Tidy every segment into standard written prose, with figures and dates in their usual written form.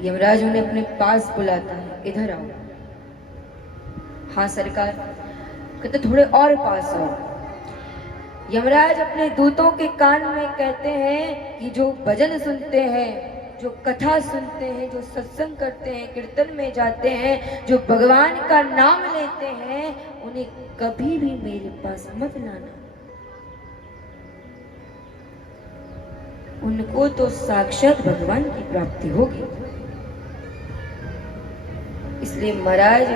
यमराज उन्हें अपने पास बुलाता है, इधर आओ। हाँ सरकार। कहते थोड़े और पास आओ। यमराज अपने दूतों के कान में कहते हैं कि जो भजन सुनते हैं, जो कथा सुनते हैं, जो सत्संग करते हैं, कीर्तन में जाते हैं, जो भगवान का नाम लेते हैं, उन्हें कभी भी मेरे पास मत लाना। उनको तो साक्षात भगवान की प्राप्ति होगी। इसलिए महाराज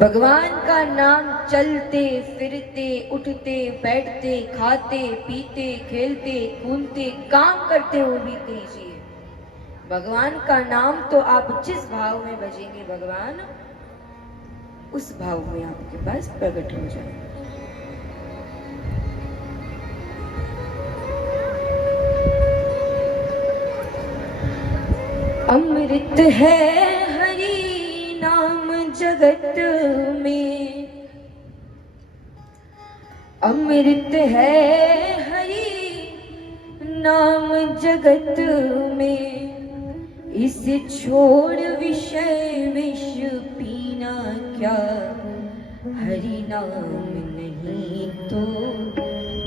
भगवान का नाम चलते फिरते उठते बैठते खाते पीते खेलते कूदते काम करते हुए भी कीजिए। भगवान का नाम तो आप जिस भाव में भजेंगे भगवान उस भाव में आपके पास प्रकट हो जाए। अमृत है हरि नाम जगत में, अमृत है हरि नाम जगत में, इसे छोड़ विषय विष पीना क्या, हरि नाम नहीं तो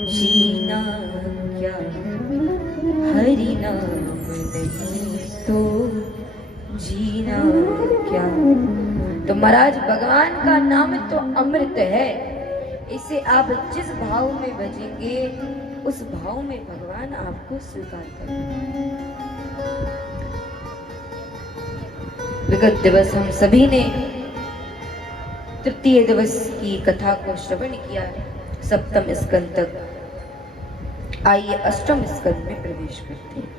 जीना क्या, हरि नाम नहीं तो जीना क्या। तो महाराज भगवान का नाम तो अमृत है, इसे आप जिस भाव में भजेंगे उस भाव में भगवान आपको स्वीकार करेंगे। विगत दिवस हम सभी ने तृतीय दिवस की कथा को श्रवण किया है, सप्तम स्कंद तक। आइए अष्टम स्कंद में प्रवेश करते हैं।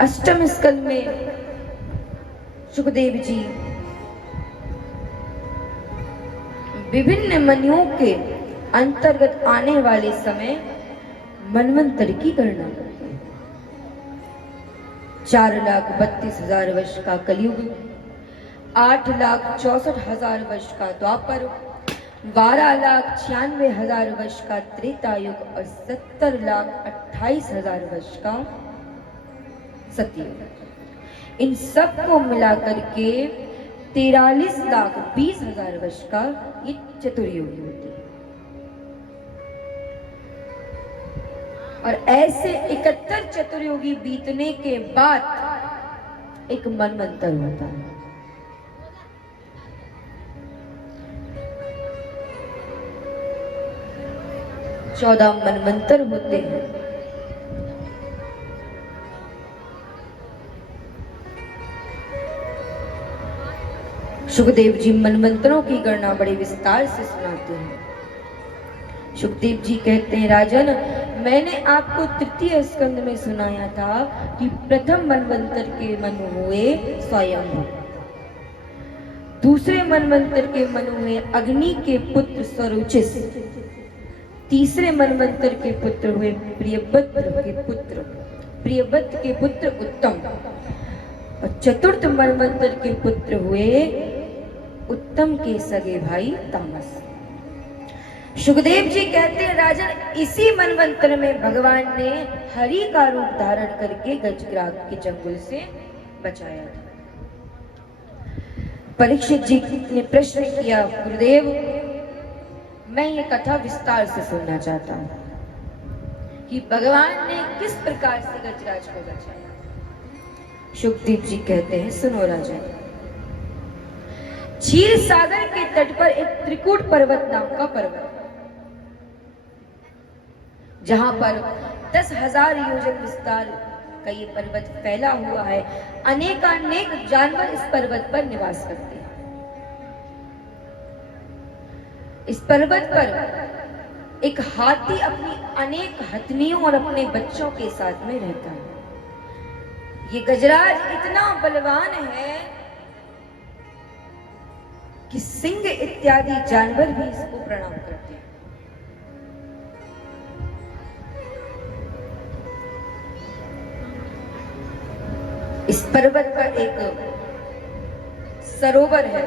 अष्टम स्कंद में सुखदेव जी विभिन्न मनुओं के अंतर्गत आने वाले समय मनवंतर की गणना करते हैं। 4,32,000 वर्ष का कलयुग, 8,64,000 वर्ष का द्वापर, 12,96,000 वर्ष का त्रेता युग और 70,28,000 वर्ष का सतयुग। इन सब को मिलाकर के 43,20,000 वर्ष का ये चतुर्युगी होती है। और ऐसे 71 चतुर्युगी बीतने के बाद एक मनवंतर होता है। चौदह मनवंतर होते हैं। सुखदेव जी मनवंतरों की गणना बड़े विस्तार से सुनाते हैं। सुखदेव जी कहते हैं, राजन मैंने आपको तृतीय स्कंद में सुनाया था कि प्रथम मनवंतर के मनु हुए स्वयंभू, दूसरे मनवंतर के मनु हुए अग्नि के पुत्र स्वरुचिस, तीसरे मनवंतर के पुत्र हुए प्रियव्रत के पुत्र उत्तम, और चतुर्थ मनवंतर के पुत्र हुए उत्तम के सगे भाई तामस। सुखदेव जी कहते हैं, राजन इसी मनवंतर में भगवान ने हरि का रूप धारण करके गजराज के चंगुल से बचाया था। परीक्षित जी ने प्रश्न किया, गुरुदेव मैं ये कथा विस्तार से सुनना चाहता हूं कि भगवान ने किस प्रकार से गजराज को बचाया। सुखदेव जी कहते हैं, सुनो राजन, क्षीर सागर के तट पर एक त्रिकूट पर्वत नाम का पर्वत, जहां पर 10,000 योजन विस्तार का ये पर्वत फैला हुआ है। अनेकानेक जानवर इस पर्वत पर निवास करते हैं। इस पर्वत पर एक हाथी अपनी अनेक हथनियों और अपने बच्चों के साथ में रहता है। ये गजराज इतना बलवान है कि सिंह इत्यादि जानवर भी इसको प्रणाम करते हैं। इस पर्वत पर एक सरोवर है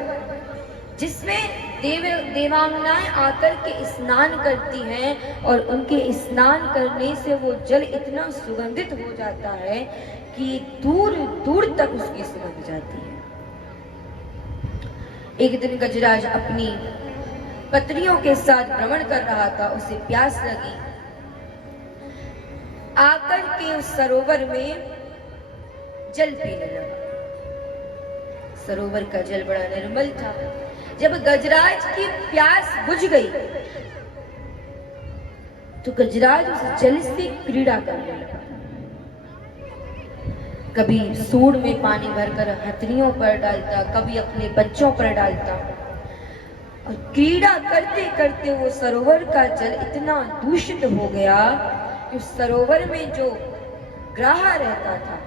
जिसमें देवांगनाएं आकर के स्नान करती हैं और उनके स्नान करने से वो जल इतना सुगंधित हो जाता है कि दूर दूर तक उसकी सुगंध जाती है। एक दिन गजराज अपनी पत्नियों के साथ भ्रमण कर रहा था, उसे प्यास लगी। आकर के उस सरोवर में जल पीने लगा। सरोवर का जल बड़ा निर्मल था। जब गजराज की प्यास बुझ गई तो गजराज उस जल से क्रीड़ा करने लगा। कभी सूंड में पानी भरकर हथनियों पर डालता, कभी अपने बच्चों पर डालता और क्रीड़ा करते करते वो सरोवर का जल इतना दूषित हो गया कि उस सरोवर में जो ग्राह रहता था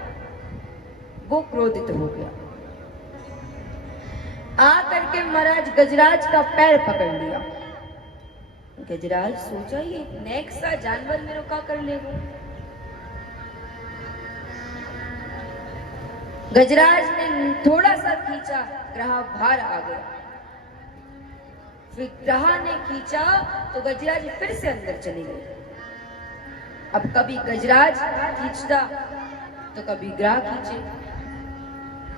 वो क्रोधित हो गया। आकर के महाराज गजराज का पैर पकड़ लिया। गजराज सोचा ये नेक सा जानवर मेरे का कर लेगा। गजराज ने थोड़ा सा खींचा, ग्राह बाहर आ गया। फिर ग्राह ने खींचा तो गजराज फिर से अंदर चली गई। अब कभी गजराज खींचता तो कभी ग्राह खींचे।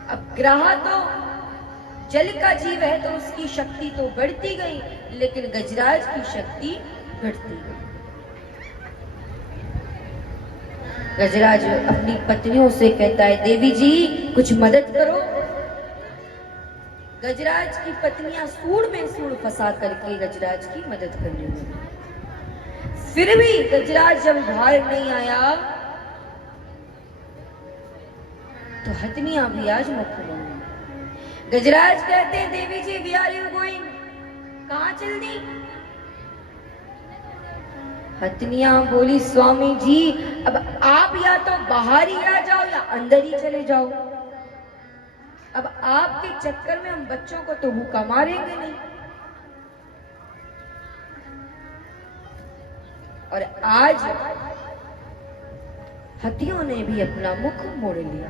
अब ग्राह तो जल का जीव है तो उसकी शक्ति तो बढ़ती गई, लेकिन गजराज की शक्ति घटती गई। गजराज अपनी पत्नियों से कहता है, देवी जी कुछ मदद करो। गजराज की पत्नियां सूंड में सूंड फंसा करके गजराज की मदद करने लगी। फिर भी गजराज जब बाहर नहीं आया तो हथनियां भी आज मुक्त हो गई। गजराज कहते हैं, देवी जी वी आर यू गोइंग, कहां चल दी? हथनियां बोली, स्वामी जी अब आप या तो बाहर ही आ जाओ या अंदर ही चले जाओ। अब आपके चक्कर में हम बच्चों को तो भूखा मारेंगे नहीं। और आज हाथियों ने भी अपना मुख मोड़ लिया।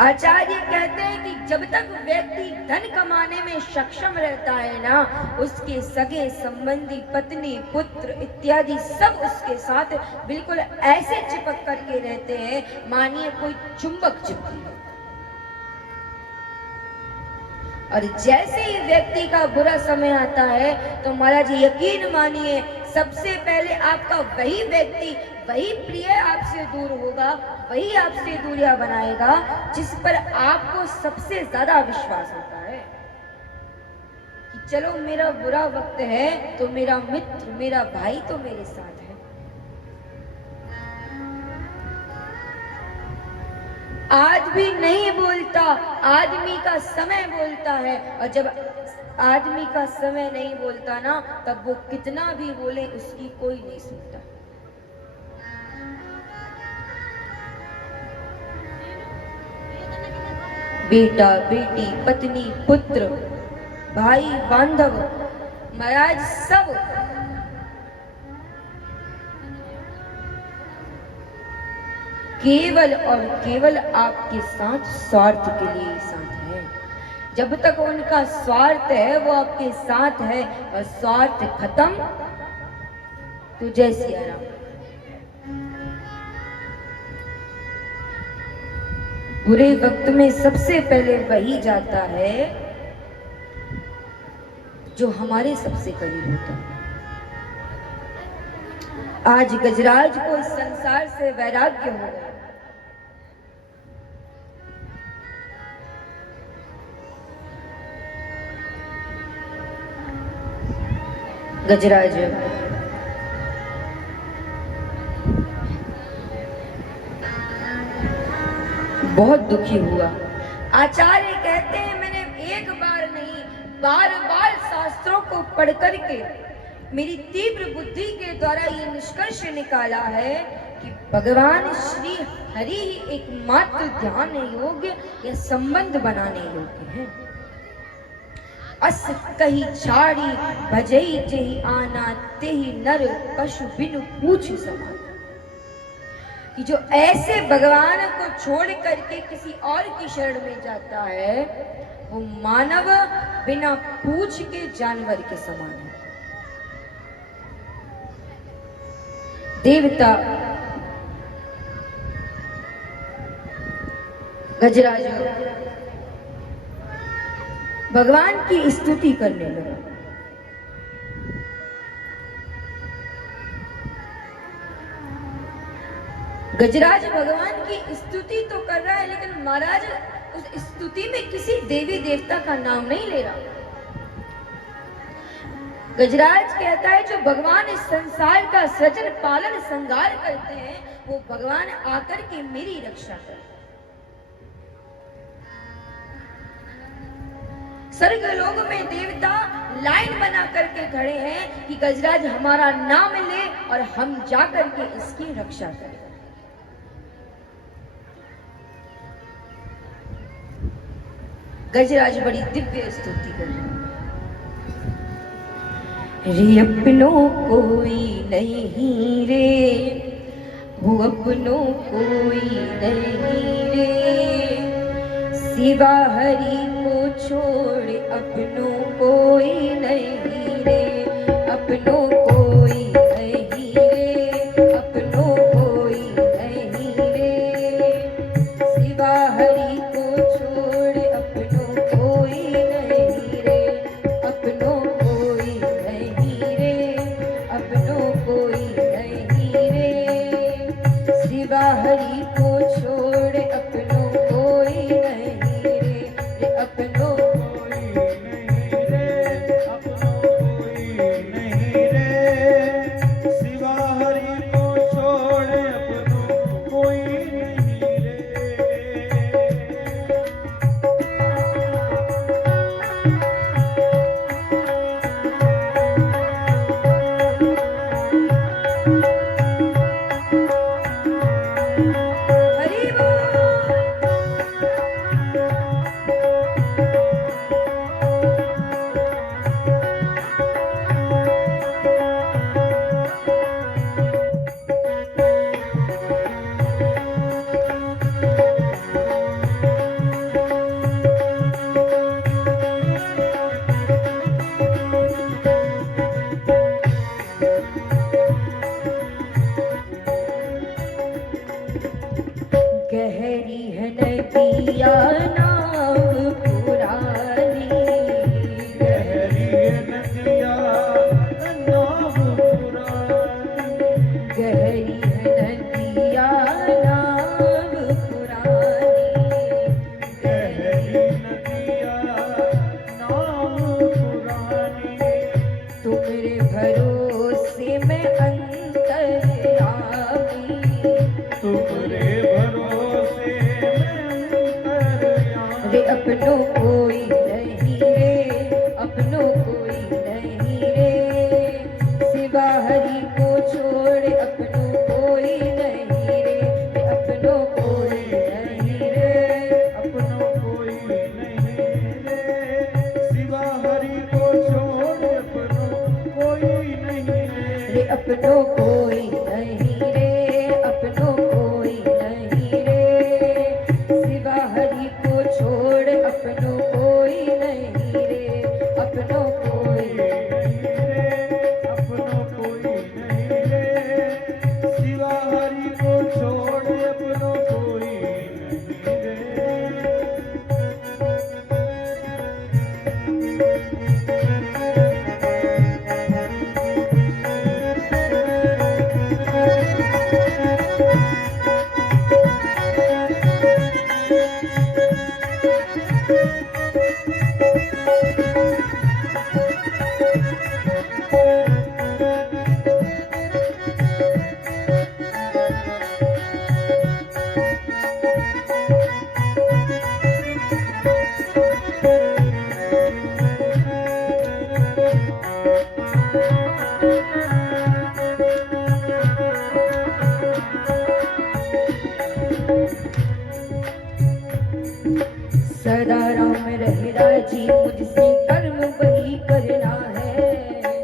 आचार्य कहते हैं कि जब तक व्यक्ति धन कमाने में सक्षम रहता है ना, उसके सगे संबंधी, पत्नी, पुत्र इत्यादि सब उसके साथ बिल्कुल ऐसे चिपक करके रहते हैं मानिए कोई चुंबक चिपकी है। और जैसे ही व्यक्ति का बुरा समय आता है तो महाराज यकीन मानिए सबसे पहले आपका वही व्यक्ति, वही प्रिय आपसे दूर होगा, वही आपसे दूरियां बनाएगा जिस पर आपको सबसे ज्यादा विश्वास होता है कि चलो मेरा बुरा वक्त है तो मेरा मित्र, मेरा भाई तो मेरे साथ है। आदमी नहीं बोलता, आदमी का समय बोलता है। और जब आदमी का समय नहीं बोलता ना, तब वो कितना भी बोले उसकी कोई नहीं सुनता। बेटा, बेटी, पत्नी, पुत्र, भाई, बांधव, महाराज सब केवल और केवल आपके साथ स्वार्थ के लिए साथ है। जब तक उनका स्वार्थ है वो आपके साथ है, और स्वार्थ खत्म तो जय सिया राम। बुरे वक्त में सबसे पहले वही जाता है जो हमारे सबसे करीब होता है। आज गजराज को इस संसार से वैराग्य हो गया। गजराज बहुत दुखी हुआ। आचार्य कहते हैं मैंने एक बार नहीं बार बार शास्त्रों को पढ़ करके मेरी तीव्र बुद्धि के द्वारा ये निष्कर्ष निकाला है कि भगवान श्री हरि ही एकमात्र ध्यान योग्य या संबंध बनाने योग्य है। अस कही छाड़ी भजई जेहि आना तेहि नर पशु बिनु पूछ समान। कि जो ऐसे भगवान को छोड़ करके किसी और की शरण में जाता है वो मानव बिना पूछ के जानवर के समान है। देवता गजराज भगवान की स्तुति करने लगा। गजराज भगवान की स्तुति तो कर रहा है, लेकिन महाराज उस स्तुति में किसी देवी देवता का नाम नहीं ले रहा। गजराज कहता है जो भगवान इस संसार का सृजन पालन संहार करते हैं, वो भगवान आकर के मेरी रक्षा करते हैं। स्वर्ग लोक में देवता लाइन बना करके खड़े हैं कि गजराज हमारा नाम ले और हम जाकर के इसकी रक्षा करें। गजराज बड़ी दिव्य स्तुति कर रहे हैं। रे अपनों कोई नहीं रे, वो अपनों कोई नहीं रे, सिवा हरि को छोड़ अपनों कोई नहीं रे, अपनों कोई नहीं रे, अपनों कोई नहीं रे, सिवा हरि को छोड़ अपनों कोई नहीं रे, अपनों कोई नहीं रे, अपनों कोई नहीं रे, सिवा हरि को छोड़ अपनों कोई नहीं रे, अपनों कोई नहीं रे, अपनों कोई नहीं रे, सिवा हरि को छोड़ अपनों कोई नहीं रे। हरि बोल। गहरी है नदिया नाव पुरानी, गहरी है नदिया नाव पुरानी, गहरी है नदिया नाव पुरानी, गहरी नदिया नाव पुरानी, तुम्हारे भरोसे में अंतर्यामी, तुम्हारे रे अपनों कोई नहीं रे, अपनों कोई नहीं रे, सिवा हरि को छोड़ अपनों कोई नहीं रे, अपनों कोई नहीं रे, अपनों कोई नहीं रे, सिवा हरि को छोड़ अपनों कोई नहीं रे, अपनों कोई नहीं रे, अपनों कोई नहीं रे, सिवा हरि को छोड़ अपनों कोई नहीं रे, अपनों कोई नहीं रे, अपनों कोई नहीं रे, सिवा हरि को छोड़ अपनों कोई नहीं रे। सदा राम रहे राजी, मुझसे कर्म वही करना है,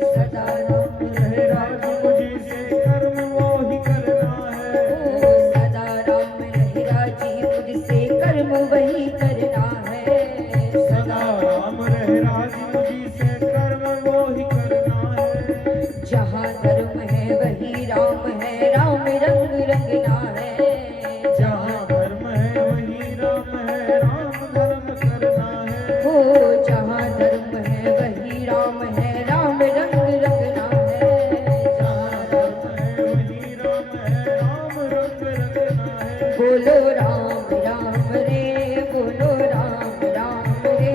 सदा राम रहे राजी, मुझसे कर्म वही करना है, ओ सदा राम रहे राजी, मुझसे कर्म वही करना है, सदा बोलो राम राम रे, बोलो राम राम रे,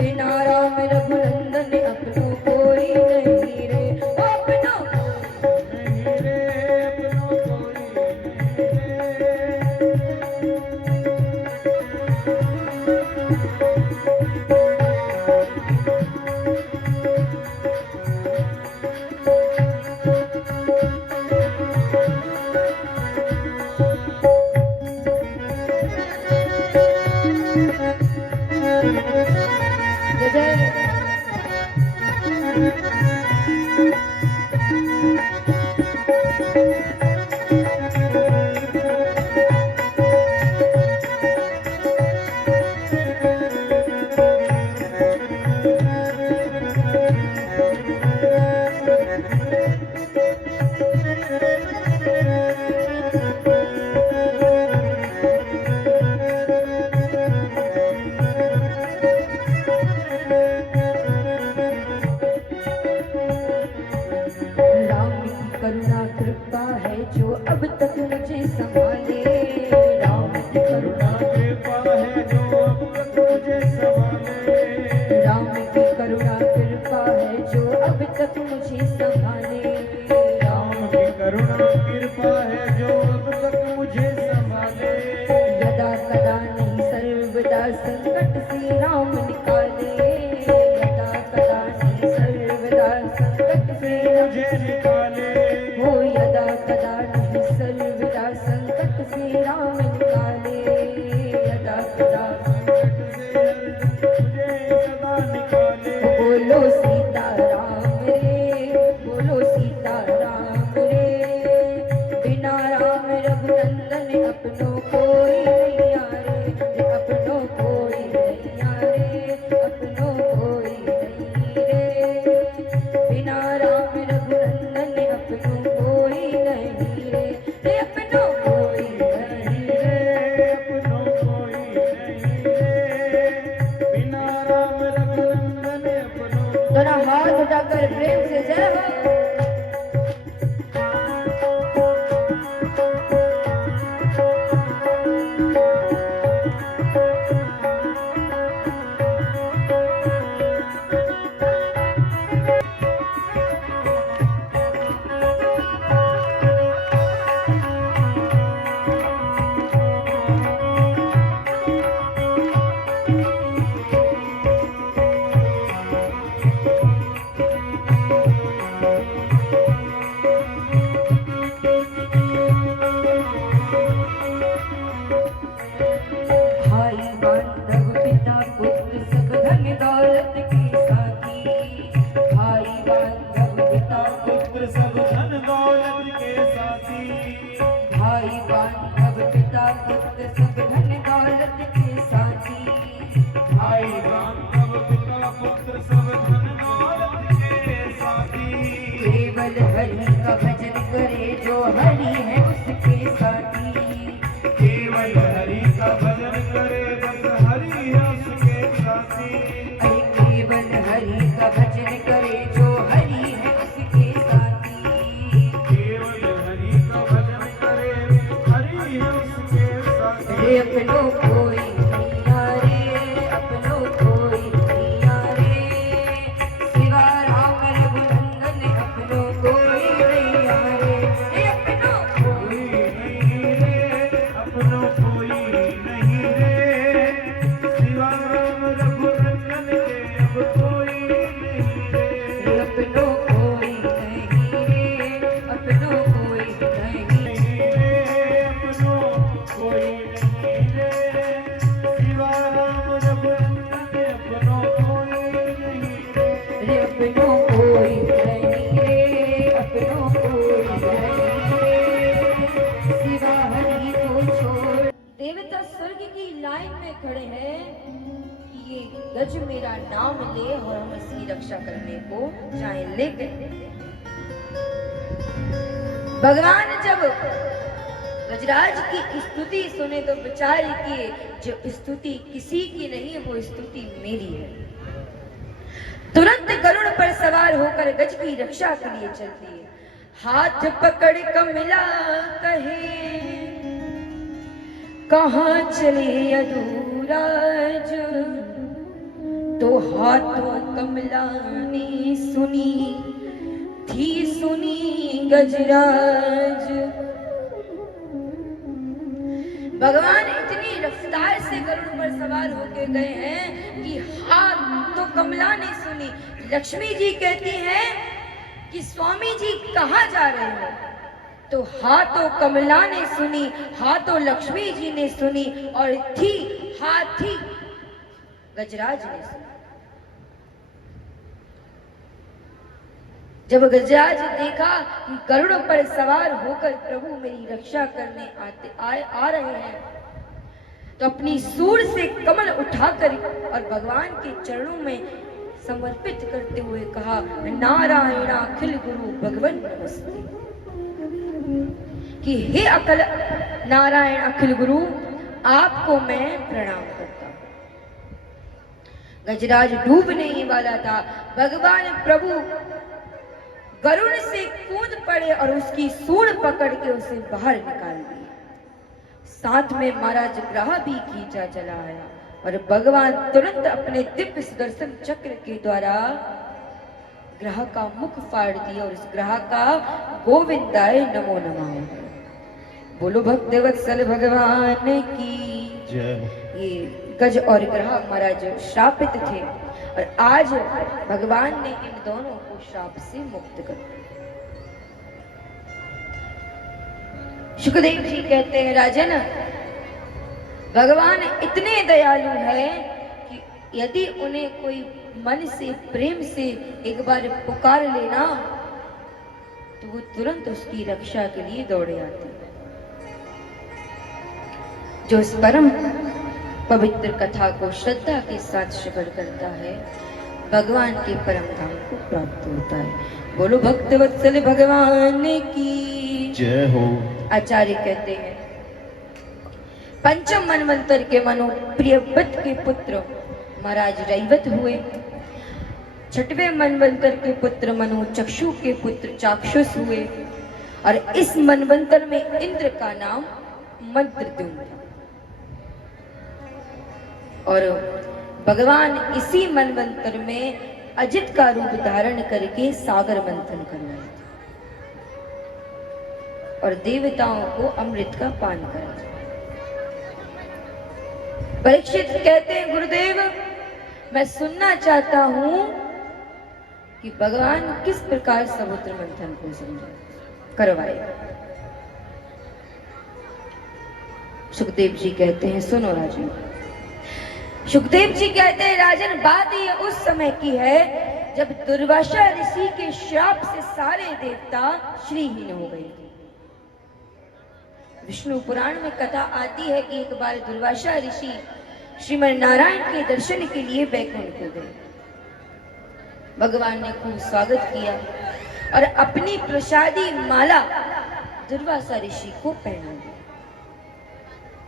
बिना राम रघुनंदन अपनो कोई नहीं रे, अपनो नहीं रे, अपनो कोई जय जय। राम की करुणा कृपा है जो अब तक मुझे संभाले, राम की करुणा कृपा है जो अब तक मुझे संभाले, राम की करुणा कृपा है जो अब तक मुझे संभाले, राम की करुणा कृपा है जो अब तक मुझे संभाले, यदा कदा नहीं सर्वदा संकट से राम निकाले, यदा कदा नहीं सर्वदा संकट से मुझे निकाले, हो, यदा कदा नहीं सर्वदा संकट से राम निकाले, यदा कदा संकट से मुझे सदा निकाले, बोलो सीता राम रे, बोलो सीता राम रे, बिना राम रघुनंदन अपनो कोई नहीं आरे, अपनो कोई नहीं आरे, अपनो कोई नहीं रे, बिना राम रघुनंदन अपनो कोई नहीं रे, अपनो कोई नहीं रे, अपनो कोई नहीं रे, बिना राम रघुनंदन अपनो दोनों हाथ उठाकर प्रेम से जय हो। भाई बांधव पिता पुत्र सब धन दौलत की साथी, भाई बांधव पिता पुत्र सब धन दौलत के साथी, भाई बांधव पिता पुत्र सब धन दौलत के साथी, भाई बांधव पिता पुत्र सब धन दौलत के साथी, केवल हरि का भजन करे जो हरि है उसके साथी, केवल हरि का भजन करे बस हरि है उसके साथी, अरे केवल हरि का भजन करे जो हरि है उसके साथी, केवल हरि का भजन करे हरि है उसके साथी, रे अपनो कोई नहीं आरे, अपनो कोई नहीं आरे, सिवा राम रघुनंदन अपनो कोई नहीं आरे, रे अपनो कोई नहीं रे, अपनो कोई नहीं रे, सिवा राम रघुनंदन के अब कोई नहीं रे, रे अपनो कोई नहीं रे, अपनो कोई नहीं नहीं रे, अपनो कोई नहीं रे, सिवा राम रघुनंदन के अपनो कोई नहीं रे, रे अपनो कोई नहीं रे, अपनो कोई नहीं रे, सिवा हरि को छोड़। देवता स्वर्ग की लाइन में खड़े हैं कि ये गज मेरा नाम ले और हम इसकी रक्षा करने को जाए, लेकिन भगवान जब गजराज की स्तुति सुने तो विचार किए जो स्तुति किसी की नहीं है वो स्तुति मेरी है। तुरंत गरुड़ पर सवार होकर गज की रक्षा के लिए चलती है। हाथ पकड़ कमला कहे कहाँ चले अधूराज, तो हाथों कमला ने सुनी थी सुनी गजराज। भगवान इतनी रफ्तार से गरुड़ पर सवार होके गए हैं कि हाथ तो कमला ने सुनी। लक्ष्मी जी कहती हैं कि स्वामी जी कहाँ जा रहे हो, तो हाथों कमला ने सुनी, हाथों लक्ष्मी जी ने सुनी, और थी हाथी गजराज ने सुनी। जब गजराज देखा कि गरुड़ पर सवार होकर प्रभु मेरी रक्षा करने आ रहे हैं, तो अपनी सूंड से कमल उठाकर और भगवान के चरणों में समर्पित करते हुए कहा, नारायण अखिल गुरु भगवन नमस्ते, कि हे अकल नारायण अखिल गुरु आपको मैं प्रणाम करता हूं। गजराज डूबने ही वाला था, भगवान प्रभु गरुड़ से कूद पड़े और उसकी सूंड पकड़ के उसे बाहर निकाल दिया। साथ में महाराज ग्रह भी खींचा चला आया और भगवान तुरंत अपने दिव्य सुदर्शन चक्र के द्वारा ग्रह का मुख फाड़ दिया और उस ग्रह का गोविंदाय नमो नमः। बोलो भक्तवत्सल भगवान की जय। ये गज और ग्रह महाराज श्रापित थे और आज भगवान ने इन दोनों को श्राप से मुक्त कर दिया। सुखदेव जी कहते हैं, राजन भगवान इतने दयालु है कि यदि उन्हें कोई मन से प्रेम से एक बार पुकार लेना तो वो तुरंत उसकी रक्षा के लिए दौड़े आते हैं। जो इस परम पवित्र कथा को श्रद्धा के साथ श्रवण करता है भगवान के परम धाम को प्राप्त होता है। बोलो भक्तवत्सल भगवान की जय हो। आचार्य कहते हैं, पंचम मनवंतर के मनु प्रियव्रत के पुत्र महाराज रैवत हुए। छठवें मनवंतर के पुत्र मनु चक्षु के पुत्र चाक्षुष हुए और इस मनवंतर में इंद्र का नाम मंत्रद्युम्न था। और भगवान इसी मनवंतर में अजित का रूप धारण करके सागर मंथन करवाए और देवताओं को अमृत का पान कराया। परीक्षित कहते हैं, गुरुदेव मैं सुनना चाहता हूं कि भगवान किस प्रकार समुद्र मंथन को करवाए। सुखदेव जी कहते हैं, सुनो राजन। सुखदेव जी कहते हैं, राजन बात ये उस समय की है जब दुर्वासा ऋषि के श्राप से सारे देवता श्रीहीन हो गए थे। विष्णु पुराण में कथा आती है कि एक बार दुर्वासा ऋषि श्रीमन नारायण के दर्शन के लिए बैकुंठ को गए। भगवान ने खूब स्वागत किया और अपनी प्रसादी माला दुर्वासा ऋषि को पहना दी।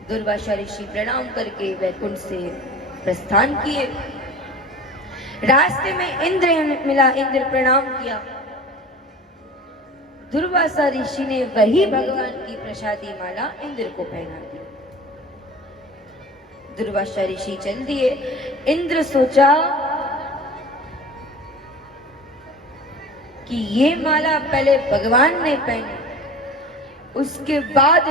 दुर्वासा ऋषि प्रणाम करके बैकुंठ से प्रस्थान किए। रास्ते में इंद्र मिला, इंद्र प्रणाम किया। दुर्वासा ऋषि ने वही भगवान की प्रसादी माला इंद्र को पहना दी। दुर्वासा ऋषि चल दिए। इंद्र सोचा कि ये माला पहले भगवान ने पहनी, उसके बाद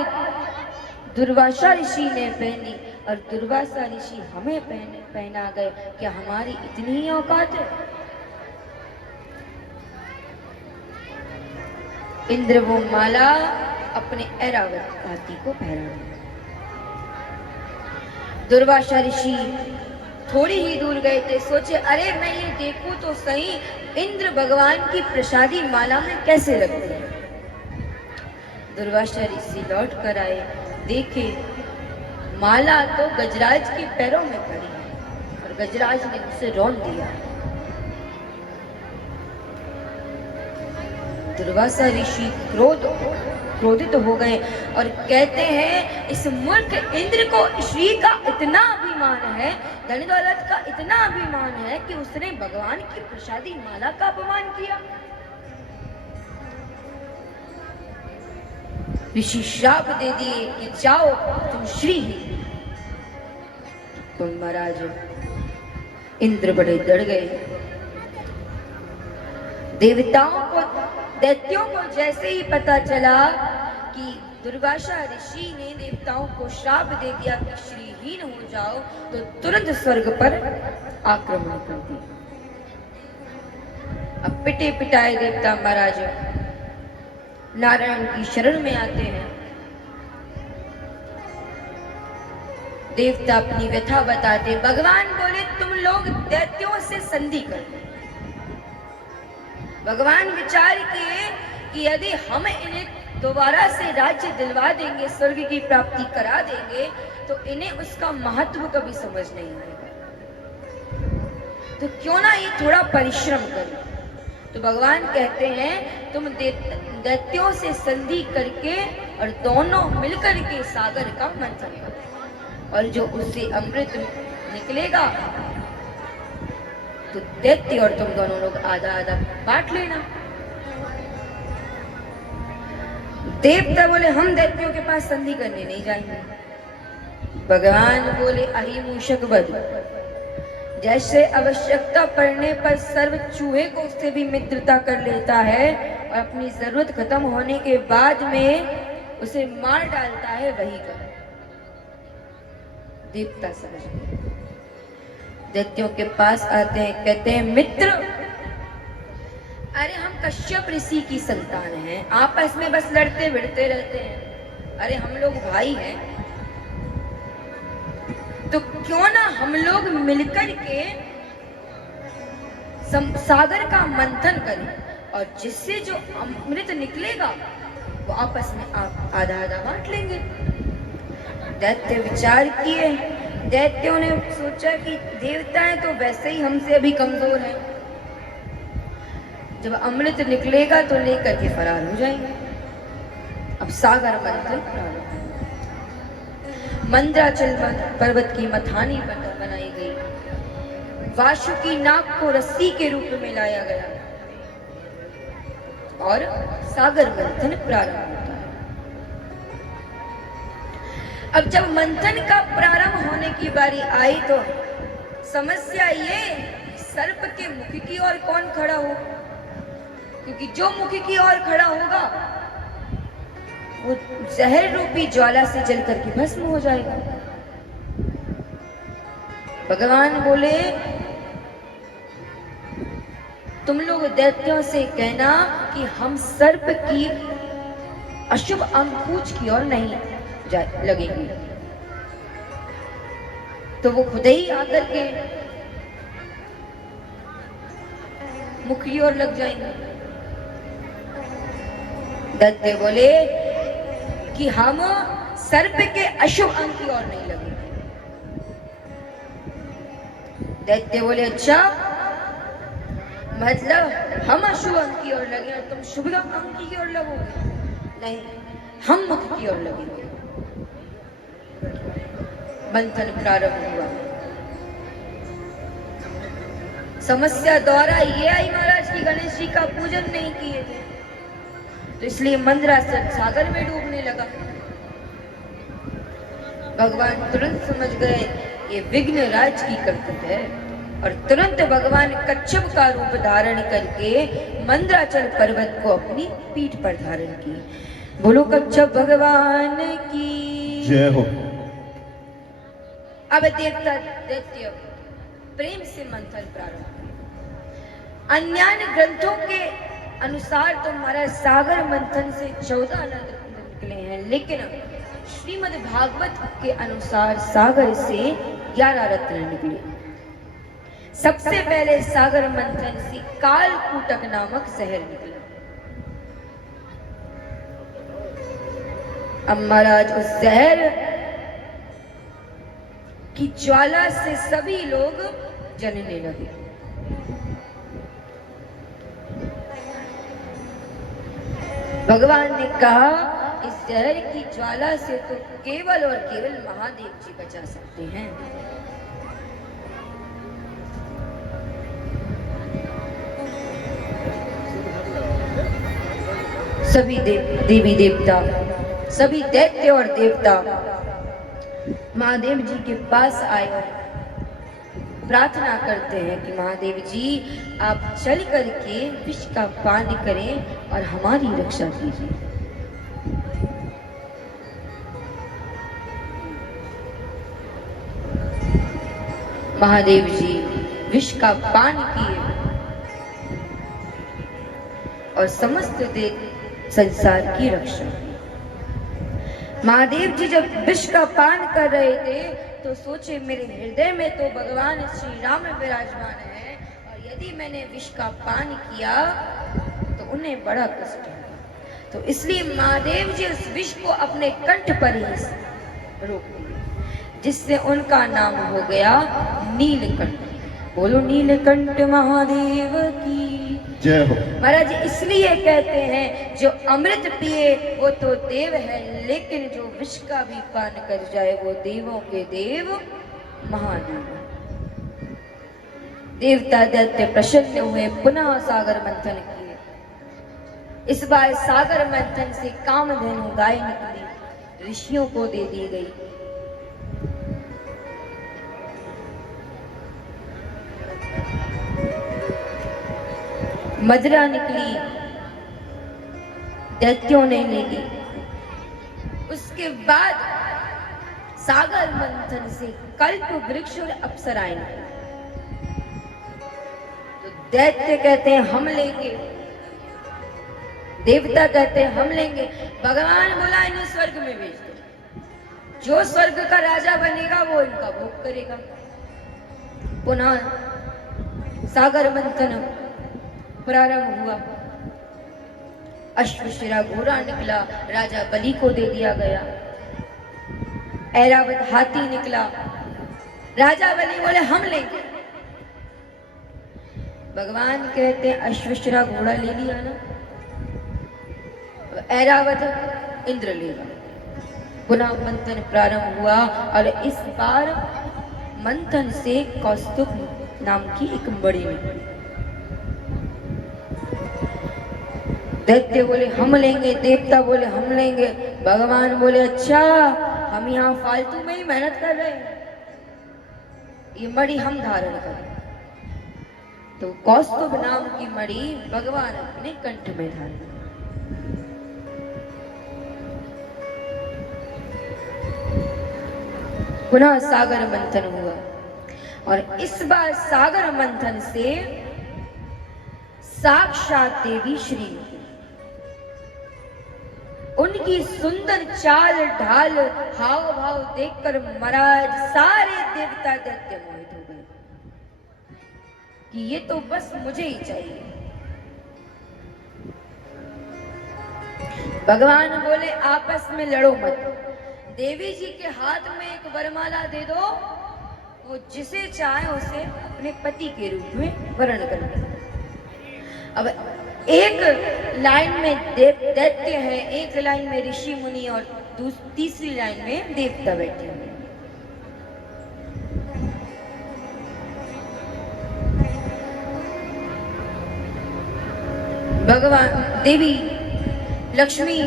दुर्वासा ऋषि ने पहनी और दुर्वासा ऋषि हमें पहना गए। क्या हमारी इतनी ही औकात है? इंद्र वो माला अपने ऐरावत हाथी को पहना। दुर्वासा ऋषि थोड़ी ही दूर गए थे, सोचे अरे मैं ये देखूं तो सही इंद्र भगवान की प्रसादी माला में कैसे लगती है। दुर्वासा ऋषि लौट कर आए, देखे माला तो गजराज के पैरों में पड़ी है और गजराज ने उसे रौंद दिया। दुर्वासा ऋषि क्रोधित हो गए और कहते हैं, इस मूर्ख इंद्र को श्री का इतना अभिमान है, धन दौलत का इतना अभिमान है कि उसने भगवान की प्रसादी माला का अपमान किया। ऋषि श्राप दे दिए कि जाओ तुम श्री ही। तो महाराज इंद्र बड़े डर गए। देवताओं को, दैत्यों को जैसे ही पता चला कि दुर्वासा ऋषि ने देवताओं को श्राप दे दिया कि श्रीहीन हो जाओ, तो तुरंत स्वर्ग पर आक्रमण कर दिया। अब पिटे पिटाए देवता महाराज नारायण की शरण में आते हैं। देवता अपनी व्यथा बताते। भगवान बोले तुम लोग दैत्यों से संधि कर। भगवान विचार किए कि यदि हम इन्हें दोबारा से राज्य दिलवा देंगे, स्वर्ग की प्राप्ति करा देंगे, तो इन्हें उसका महत्व कभी समझ नहीं आएगा। तो क्यों ना ये थोड़ा परिश्रम करें। तो भगवान कहते हैं तुम दैत्यों से संधि करके और दोनों मिलकर के सागर का मंथन करो, और जो उससे अमृत निकलेगा तो दैत्य और तुम दोनों लोग आधा आधा बांट लेना। देवता बोले हम दैत्यों के पास संधि करने नहीं जाएंगे। भगवान बोले अहि मूषक वध, जैसे आवश्यकता पड़ने पर सर्व चूहे को उससे भी मित्रता कर लेता है और अपनी जरूरत खत्म होने के बाद में उसे मार डालता है, वही करो। देवता समझ गए। दैत्यों के पास आते हैं, कहते हैं मित्र, अरे हम कश्यप ऋषि की संतान हैं, आपस में बस लड़ते भिड़ते रहते हैं, अरे हम लोग भाई हैं, तो क्यों ना हम लोग मिलकर के सागर का मंथन करें, और जिससे जो अमृत निकलेगा वो आपस में आधा आधा बांट लेंगे। दैत्य विचार किए। दैत्यों ने सोचा कि देवताएं तो वैसे ही हमसे अभी कमजोर हैं, जब अमृत निकलेगा तो लेकर के फरार हो जाएंगे। अब सागर मंथन प्रारंभ। मंद्राचल पर्वत की मथानी बनाई गई। वासुकी नाग को रस्सी के रूप में लाया गया और सागर मंथन प्रारंभ होता है। अब जब मंथन का प्रारंभ होने की बारी आई तो समस्या ये, सर्प के मुख की ओर कौन खड़ा हो, क्योंकि जो मुख की ओर खड़ा होगा वो जहर रूपी ज्वाला से जल करके भस्म हो जाएगा। भगवान बोले तुम लोग दैत्यों से कहना कि हम सर्प की अशुभ अंकुच की ओर नहीं लगेंगे, तो वो खुद ही आकर के मुख की ओर लग जाएंगे। दैत्य बोले कि हम सर्प के अशुभ अंग की ओर नहीं लगेंगे। दैत्य बोले अच्छा, मतलब हम अशुभ अंग की ओर लगे और तुम शुभ अंग की ओर लगोगे? नहीं, हम मुख की ओर लगेंगे। मंथन प्रारंभ हुआ। समस्या द्वारा ये आई महाराज की गणेश जी का पूजन नहीं किए थे, तो इसलिए मंदराचल सागर में डूबने लगा। भगवान तुरंत समझ गए ये विघ्न राज की करतूत है, और तुरंत भगवान कच्छप का रूप धारण करके मंदराचल पर्वत को अपनी पीठ पर धारण की। बोलो कच्छप भगवान की जय हो। अब देवता दैत्य प्रेम से मंथन प्रारंभ। अन्य ग्रंथों के अनुसार तो हमारा सागर मंथन से 14 रत्न निकले हैं, लेकिन श्रीमद् भागवत के अनुसार सागर से 11 रत्न निकले। सबसे पहले सागर मंथन से कालकूटक नामक जहर निकला। अब महाराज उस जहर की ज्वाला से सभी लोग जलने लगे। भगवान ने कहा इस जहर की ज्वाला से तो केवल और केवल महादेव जी बचा सकते हैं। सभी देवी देवता सभी दैत्य और देवता महादेव जी के पास आए और प्रार्थना करते हैं कि महादेव जी आप चल करके विष का पान करें और हमारी रक्षा कीजिए। महादेव जी विष का पान किए और समस्त संसार की रक्षा। महादेव जी जब विष का पान कर रहे थे तो सोचे मेरे हृदय में तो भगवान श्री राम विराजमान है और यदि मैंने विष का पान किया तो उन्हें बड़ा कष्ट होगा। तो इसलिए महादेव जी उस विष को अपने कंठ पर ही रोक दिए, जिससे उनका नाम हो गया नीलकंठ। बोलो नीलकंठ महादेव की जय हो। महाराज इसलिए कहते हैं जो अमृत पिए वो तो देव है, लेकिन जो विष का भी पान कर जाए वो देवों के देव महादेव। देवता दैत्य प्रसन्न हुए, पुनः सागर मंथन किए। इस बार सागर मंथन से कामधेनु गाय निकली, ऋषियों को दे दी गई। मदरा निकली, दैत्यों ने ले ली। उसके बाद सागर मंथन से कल्प वृक्ष और अप्सराएं निकली। तो दैत्य कहते हैं हम लेंगे, देवता कहते हैं हम लेंगे। भगवान बोला इन्हें स्वर्ग में भेज दो, जो स्वर्ग का राजा बनेगा वो इनका भोग करेगा। पुनः सागर मंथन प्रारंभ हुआ। अश्वशिरा घोड़ा निकला, राजा बलि को दे दिया गया। ऐरावत हाथी निकला, राजा बलि बोले हम लेंगे। भगवान कहते हैं अश्वशिरा घोड़ा ले लिया ना, ऐरावत इंद्र लेगा। पुनः मंथन प्रारंभ हुआ और इस बार मंथन से कौस्तुभ नाम की एक बड़ी निकली। दैत्य बोले हम लेंगे, देवता बोले हम लेंगे। भगवान बोले अच्छा हम यहाँ फालतू में ही मेहनत कर रहे हैं, ये मणि हम धारण करें। तो कौस्तुभ नाम की मणि भगवान अपने कंठ में धारण। पुनः सागर मंथन हुआ और इस बार सागर मंथन से साक्षात देवी श्री उनकी सुंदर चाल ढाल हाव भाव देखकर महाराज सारे देवता दैत्य मोहित हो गए कि ये तो बस मुझे ही चाहिए। भगवान बोले आपस में लड़ो मत, देवी जी के हाथ में एक वरमाला दे दो, वो जिसे चाहे उसे अपने पति के रूप में वर्ण कर दे। अब एक लाइन में दैत्य है, एक लाइन में ऋषि मुनि और तीसरी लाइन में देवता बैठे हुए। भगवान देवी लक्ष्मी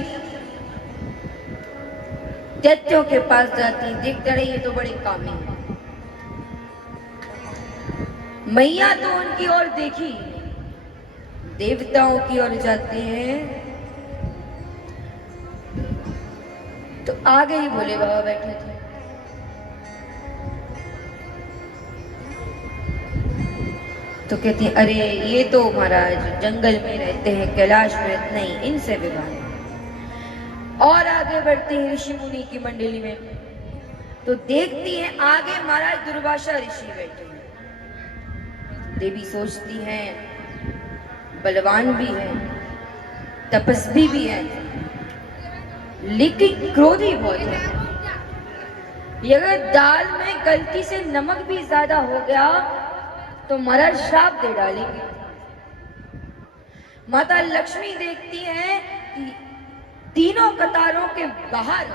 दैत्यों के पास जाती, देखते रहे ये तो बड़े कामी हैं। मैया तो उनकी ओर देखी, देवताओं की ओर जाते हैं तो आगे ही भोले बाबा बैठे थे। तो कहती अरे ये तो महाराज जंगल में रहते हैं, कैलाश में नहीं, इनसे विवाह। और आगे बढ़ते हैं ऋषि मुनि की मंडली में तो देखती है आगे महाराज दुर्वासा ऋषि बैठे हैं। देवी सोचती हैं बलवान भी है, तपस्वी भी है, लेकिन क्रोधी बहुत है। अगर दाल में गलती से नमक भी ज्यादा हो गया तो महाराज श्राप दे डालेंगे। माता लक्ष्मी देखती है कि तीनों कतारों के बाहर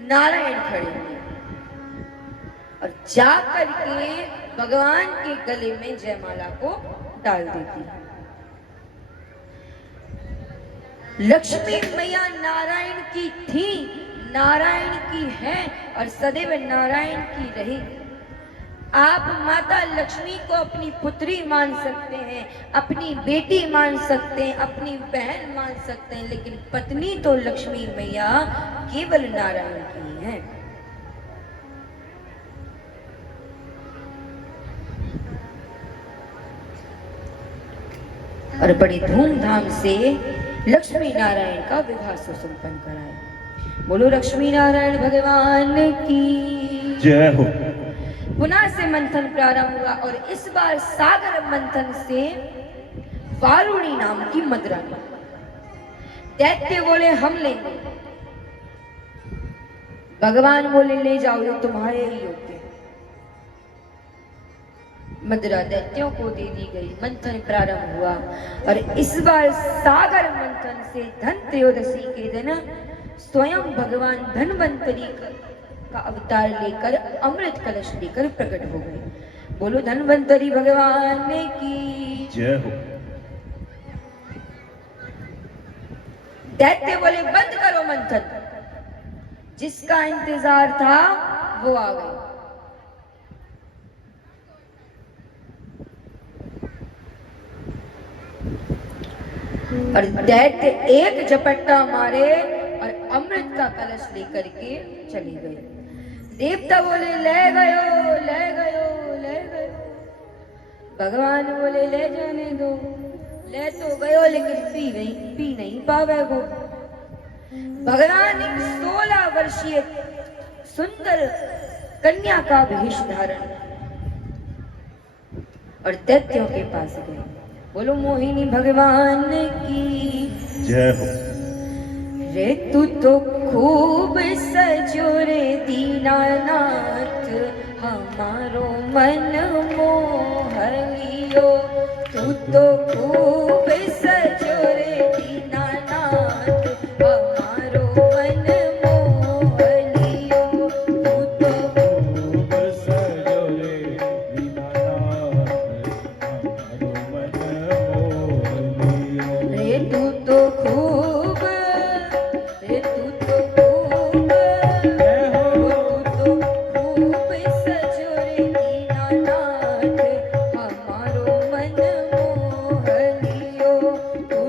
नारायण खड़े हैं और जाकर के भगवान के गले में जयमाला को डाल देती है। लक्ष्मी मैया नारायण की थी, नारायण की है और सदैव नारायण की रही। आप माता लक्ष्मी को अपनी पुत्री मान सकते हैं, अपनी बेटी मान सकते हैं, अपनी बहन मान सकते हैं, लेकिन पत्नी तो लक्ष्मी मैया केवल नारायण की है। और बड़ी धूमधाम से लक्ष्मी नारायण का विवाह सुसंपन्न कराया। बोलो लक्ष्मी नारायण भगवान की जय हो। पुनः से मंथन प्रारंभ हुआ और इस बार सागर मंथन से वारुणी नाम की मदरा ली। दैत्य बोले हम लेंगे, भगवान बोले ले जाओ, ये तुम्हारे ही योग्य। मदरा दैत्यों को दे दी गई। मंथन प्रारंभ हुआ और इस बार सागर मंथन से धनत्रयोदशी के दिन स्वयं भगवान धन्वंतरी का अवतार लेकर अमृत कलश लेकर प्रकट हो गए। बोलो धन्वंतरी भगवान की जय हो। दैत्य बोले बंद करो मंथन, जिसका इंतजार था वो आ गए। और दैत्य एक झपट्टा मारे और अमृत का कलश लेकर के चले गए। देवता बोले ले गयो, ले गयो, ले गयो। भगवान बोले ले जाने दो, ले तो गयो लेकिन पी नहीं पावेगो। भगवान एक 16 वर्षीय सुंदर कन्या का वेश धारण और दैत्यों के पास गए। बोलो मोहिनी भगवान की जय हो। रे तू तो खूब सजो रे दीनानाथ, हमारो मन मोह लियो। तू तो खूब सजो रे दीनानाथ, हमारो मन मोह लियो। तू तो खूब सजो रे दीनानाथ, हमारो मन मोह लियो। रे तू तो खूब, रे तू तो खूब, जय हो। तू तो खूब सजो रे दीनानाथ, हमारो मन मोह लियो। तू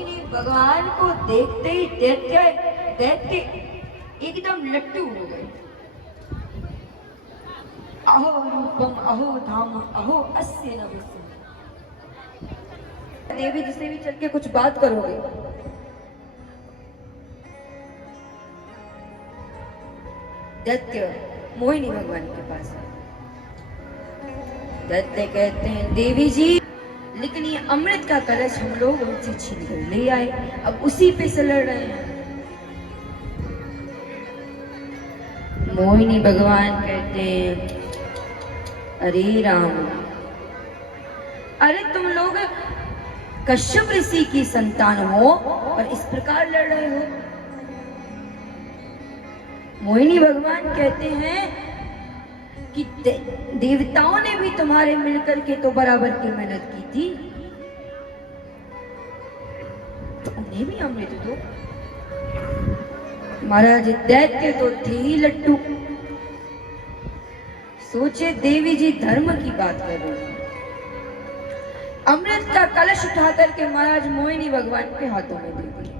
मोहिनी भगवान को देखते ही दैत्य दैत्य एकदम लट्टू हो गए। अहो रूपम अहो धाम अहो अस्य नवस्य। देवी जी से भी चल के कुछ बात करोगे? दैत्य मोहिनी भगवान के पास। दैत्य कहते हैं देवी जी, लेकिन ये अमृत का कलश हम लोग उनसे छीन कर ले आए, अब उसी पे से लड़ रहे हैं। मोहिनी भगवान कहते हैं अरे राम, अरे तुम लोग कश्यप ऋषि की संतान हो और इस प्रकार लड़ रहे हो। मोहिनी भगवान कहते हैं कि देवताओं ने भी तुम्हारे मिलकर के तो बराबर की मेहनत की थी, तो उन्हें भी अमृत दो। महाराज दैत्य तो थे ही लट्टू। सोचे देवी जी धर्म की बात कर रही हैं। अमृत का कलश उठा करके महाराज मोहिनी भगवान के हाथों में दे दिया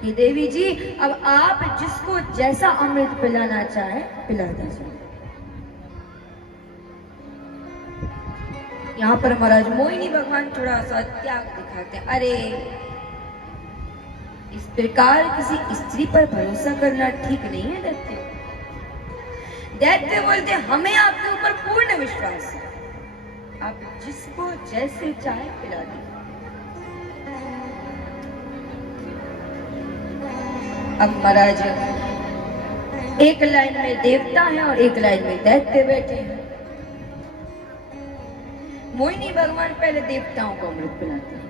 कि देवी जी अब आप जिसको जैसा अमृत पिलाना चाहे पिला दीजिए। यहाँ पर महाराज मोहिनी भगवान थोड़ा सा त्याग दिखाते हैं। अरे इस प्रकार किसी स्त्री पर भरोसा करना ठीक नहीं है दैत्य। दैत्य बोलते हमें आपके ऊपर पूर्ण विश्वास है, आप जिसको जैसे चाहे पिला दीजिए। अब महाराज एक लाइन में देवता है और एक लाइन में दैत्य बैठे हैं। मोहिनी भगवान पहले देवताओं को अमृत पिलाते हैं,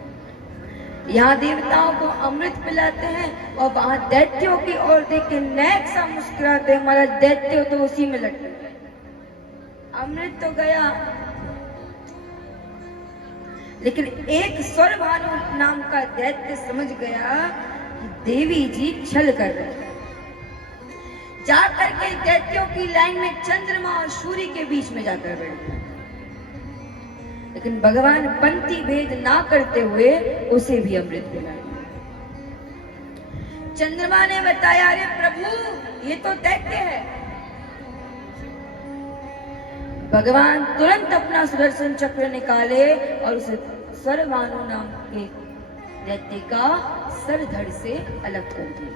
यहाँ देवताओं को अमृत पिलाते हैं और वहां दैत्यों की ओर देख के नैक सा मुस्कुराते हैं। महाराज दैत्य तो उसी में लटक गए, अमृत तो गया, लेकिन एक स्वर भानु नाम का दैत्य समझ गया कि देवी जी छल कर रहे हैं। जाकर के दैत्यों की लाइन में चंद्रमा और सूर्य के बीच में जाकर बैठ गया, लेकिन भगवान पंक्ति भेद ना करते हुए उसे भी अमृत पिलाया। चंद्रमा ने बताया अरे प्रभु ये तो दैत्य है। भगवान तुरंत अपना सुदर्शन चक्र निकाले और उसे सर्वभानु नाम के दैत्य का सर धड़ से अलग कर दिया।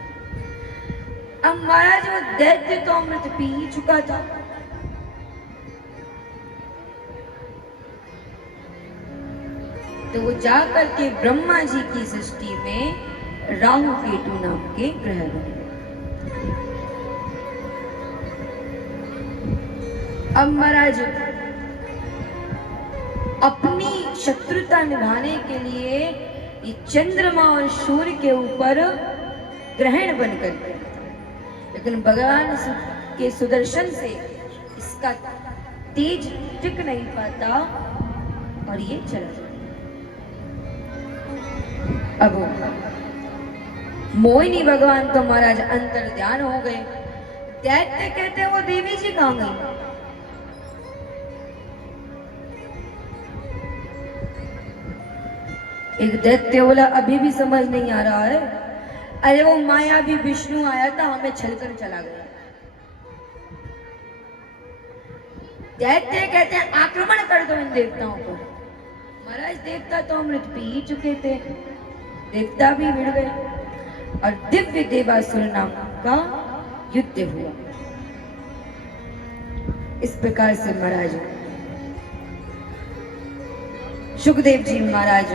अब महाराज वो दैत्य तो अमृत पी ही चुका था, तो वो जाकर के ब्रह्मा जी की सृष्टि में राहु केतु नाम के ग्रह बने। अब महाराज अपनी शत्रुता निभाने के लिए ये चंद्रमा और सूर्य के ऊपर ग्रहण बनकर गए, लेकिन भगवान के सुदर्शन से इसका तेज टिक नहीं पाता और ये चला जाता। अब मोहिनी भगवान तो महाराज अंतर ध्यान हो गए। दैत्य कहते वो देवी जी कहां गई? एक दैत्य बोला अभी भी समझ नहीं आ रहा है। अरे वो माया भी विष्णु आया था, हमें छलकर चला गया। दैत्य कहते हैं आक्रमण कर दो इन देवताओं पर। महाराज देवता तो अमृत पी ही चुके थे, देवता भी भिड़ गए और दिव्य देवासुर नाम का युद्ध हुआ। इस प्रकार से महाराज सुखदेव जी महाराज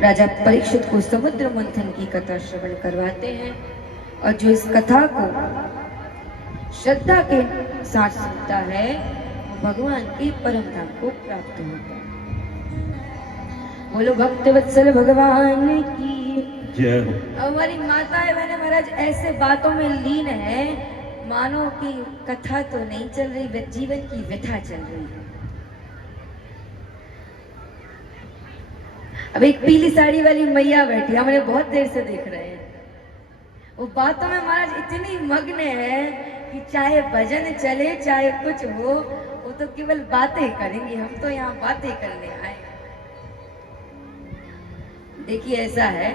राजा परीक्षित को समुद्र मंथन की कथा श्रवण करवाते हैं, और जो इस कथा को श्रद्धा के साथ सुनता है वो भगवान के परम धाम को प्राप्त होता है। बोलो भक्त वत्सल भगवान की जय। हमारी माताएं बहनें महाराज ऐसे बातों में लीन है मानो कि कथा तो नहीं चल रही, जीवन की व्यथा चल रही है। अब एक पीली साड़ी वाली मैया बैठी, हमने बहुत देर से देख रहे हैं। वो बातों में महाराज इतनी मग्न है कि चाहे भजन चले चाहे कुछ हो, वो तो केवल बातें करेंगे। हम तो यहाँ बातें करने आए। देखिए ऐसा है,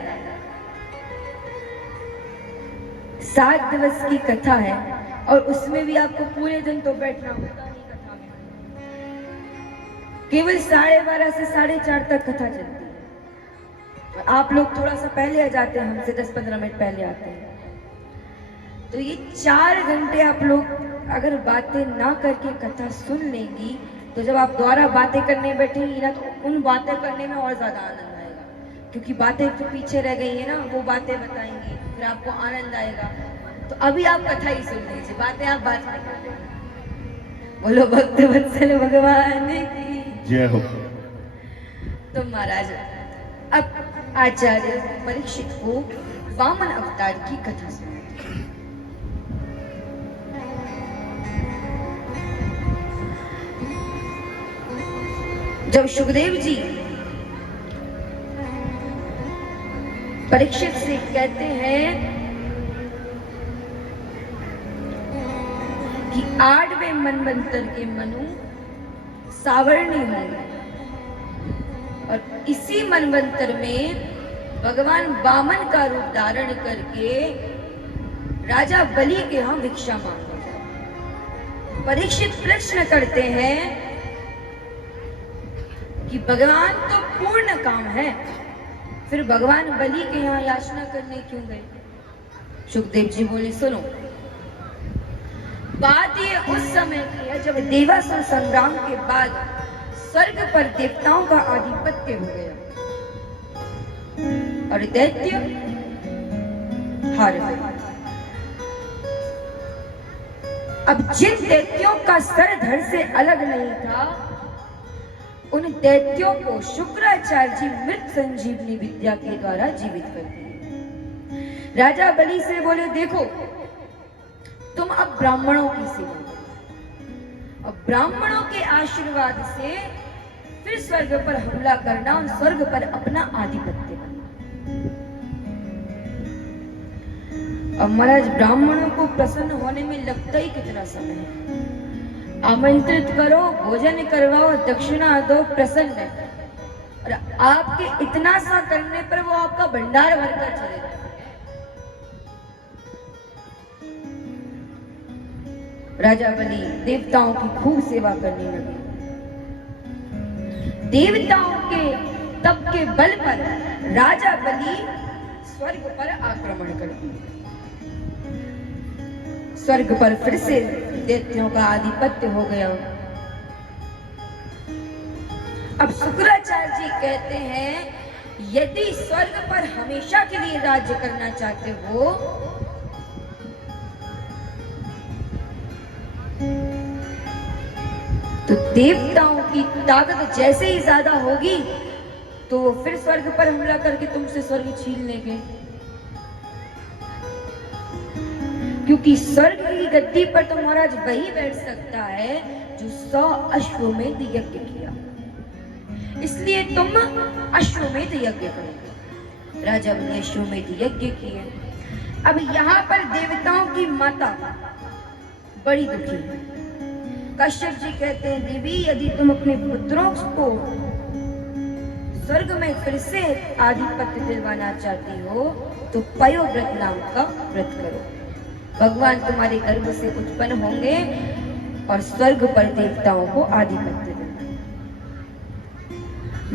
7 दिवस की कथा है और उसमें भी आपको पूरे दिन तो बैठना होता नहीं कथा में। केवल 12:30 से 4:30 तक कथा चलती है और आप लोग थोड़ा सा पहले आ जाते हैं, हमसे 10-15 मिनट पहले आते हैं। तो ये 4 घंटे आप लोग अगर बातें ना करके कथा सुन लेंगी तो जब आप दोबारा बातें करने बैठेंगी ना तो उन बातें करने में और ज्यादा आनंद आएगा, क्योंकि बातें तो पीछे रह गई है ना, वो बातें बताएंगी फिर आपको आनंद आएगा। तो अभी आप कथा ही सुन लीजिए, बातें आप बाद में कर लेना। बोलो भक्त वत्सल भगवान की जय हो। तो महाराज अब आचार्य परीक्षित को वामन अवतार की कथा सुनाते हैं। जब सुखदेव जी परीक्षित से कहते हैं कि 8वें मनवंतर के मनु सावर्णी होंगे और इसी मनवंतर में भगवान वामन का रूप धारण करके राजा बलि के यहाँ भिक्षा मांगे। परीक्षित प्रश्न करते हैं कि भगवान तो पूर्ण काम है, फिर भगवान बलि के यहाँ याचना करने क्यों गए? सुखदेव जी बोले सुनो, बात ये उस समय की है जब देवासुर संग्राम के बाद स्वर्ग पर देवताओं का आधिपत्य हो गया और दैत्य हार गए। अब जिन दैत्यों का सर धड़ से अलग नहीं था उन दैत्यों को शुक्राचार्य जी मृत संजीवनी विद्या के द्वारा जीवित कर दिए। राजा बलि से बोले देखो तुम अब ब्राह्मणों की सेवा करो, अब ब्राह्मणों के आशीर्वाद से फिर स्वर्ग पर हमला करना और स्वर्ग पर अपना आधिपत्य करना। अब महाराज ब्राह्मणों को प्रसन्न होने में लगता ही कितना समय है। आमंत्रित करो, भोजन करवाओ, दक्षिणा दो, प्रसन्न है, और आपके इतना सा करने पर वो आपका भंडार भरकर चले जाते हैं। राजा बलि देवताओं की खूब सेवा करने लगे। देवताओं के तप के बल पर राजा बलि स्वर्ग पर आक्रमण कर दिए। स्वर्ग पर फिर से दैत्यों का आधिपत्य हो गया। अब शुक्राचार्य जी कहते हैं यदि स्वर्ग पर हमेशा के लिए राज्य करना चाहते हो तो देवताओं की ताकत जैसे ही ज्यादा होगी तो वो फिर स्वर्ग पर हमला करके तुमसे स्वर्ग छीन लेंगे, क्योंकि स्वर्ग की गद्दी पर तो महाराज वही बैठ सकता है जो 100 अश्वमेध यज्ञ किया। इसलिए तुम अश्वमेध यज्ञ करो। राजा ने अश्वमेध यज्ञ किए। अब यहाँ पर देवताओं की माता बड़ी दुखी है। कश्यप जी कहते हैं देवी यदि तुम अपने पुत्रों को स्वर्ग में फिर से आधिपत्य दिलवाना चाहती हो तो पयोव्रत नाम का व्रत करो। भगवान तुम्हारे गर्भ से उत्पन्न होंगे और स्वर्ग पर देवताओं को आधिपत्य देंगे।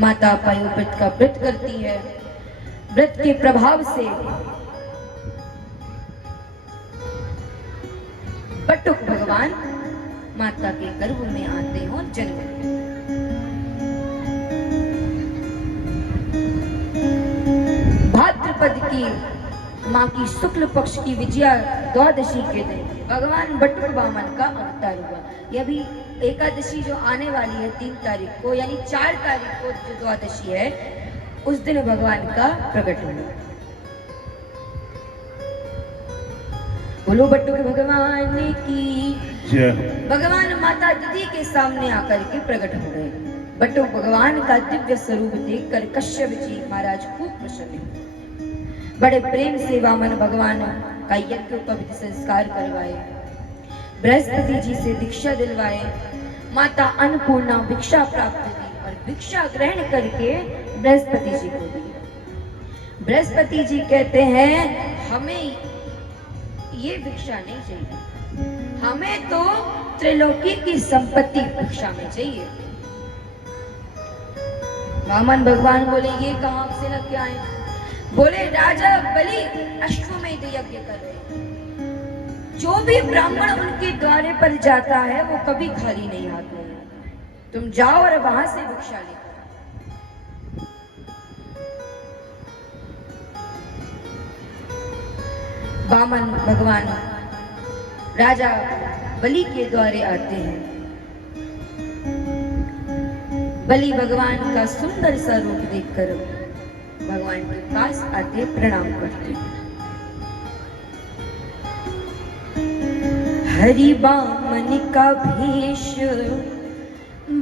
माता पयोव्रत का व्रत करती है। व्रत के प्रभाव से बटुक भगवान माता के गर्भ में आते हो जन्म लेते। भाद्रपद की माँ की शुक्ल पक्ष की विजया द्वादशी के दिन भगवान बटुक वामन का अवतार हुआ। यह भी एकादशी जो आने वाली है 3 तारीख को, यानी 4 तारीख को जो द्वादशी है उस दिन भगवान का प्रकट हुआ। बोलो बटुक भगवान की जय। भगवान माता दीदी के सामने आकर के प्रकट हो गए। बटुक भगवान का दिव्य स्वरूप देखकर कश्यप जी महाराज खूब प्रसन्न हुए। बड़े प्रेम से वामन भगवान का यज्ञोपवीत संस्कार करवाए, बृहस्पति जी से दीक्षा दिलवाए, माता अन्नपूर्णा भिक्षा प्राप्त की और भिक्षा ग्रहण करके बृहस्पति जी को दी। बृहस्पति जी कहते हैं हमें ये भिक्षा नहीं चाहिए, हमें तो त्रिलोकी की संपत्ति भिक्षा में चाहिए। वामन भगवान बोले ये कहां से लग के आए? बोले राजा बलि अश्वमेध यज्ञ कर रहे हैं, जो भी ब्राह्मण उनके द्वारे पर जाता है वो कभी खाली नहीं हाथ नहीं आता। तुम जाओ और वहां से भिक्षा लेकर। वामन भगवान राजा बलि के द्वारे आते हैं। बलि भगवान का सुंदर सा रूप देखकर भगवान के पास आते प्रणाम करते हैं। हरि वामन का भेष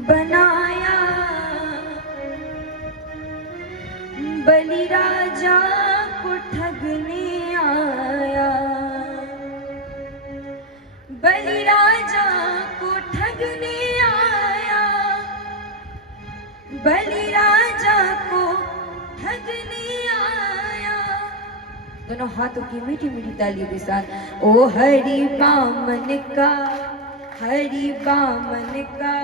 बनाया, बलि राजा को ठगने आया, बलि राजा को ठगने आया, बलि राजा को ठगने आया। दोनों हाथों की मीठी मीठी तालियों के साथ ओ हरि वामन का, हरि वामन का,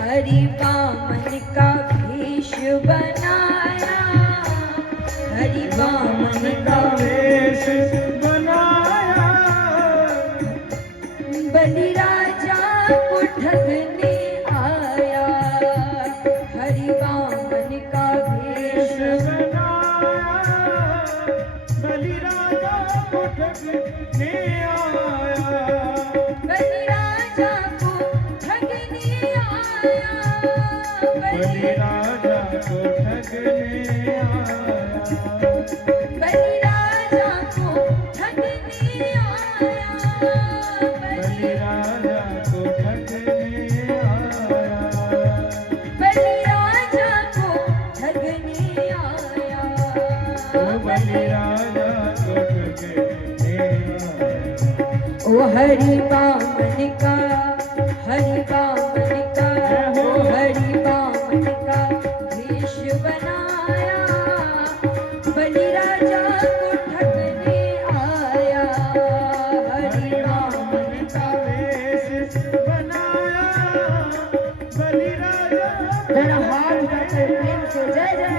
हरि वामन का भेष बनाया, हरि वामन का वेश बनाया, बलि राजा को ठगने आया, हरि वामन का भेष बनाया, बलि राजा को ठगने आया, बलि राजा को ठगने आया, बलि राजा को ठगने आया, बलि राजा को ठगने आया, बलि राजा को ठगने आया, बलि राजा को ठगने आया, ओ बलि राजा को ठगने आया। ओ हरि वामन का, हरि वामन का, ओ हरि वामन का भेष बनाया, बलि राजा को ठगने आया, हरि वामन का। वेश बनाया, बलि राजा जरा हाथ उठाकर प्रेम से जय जय।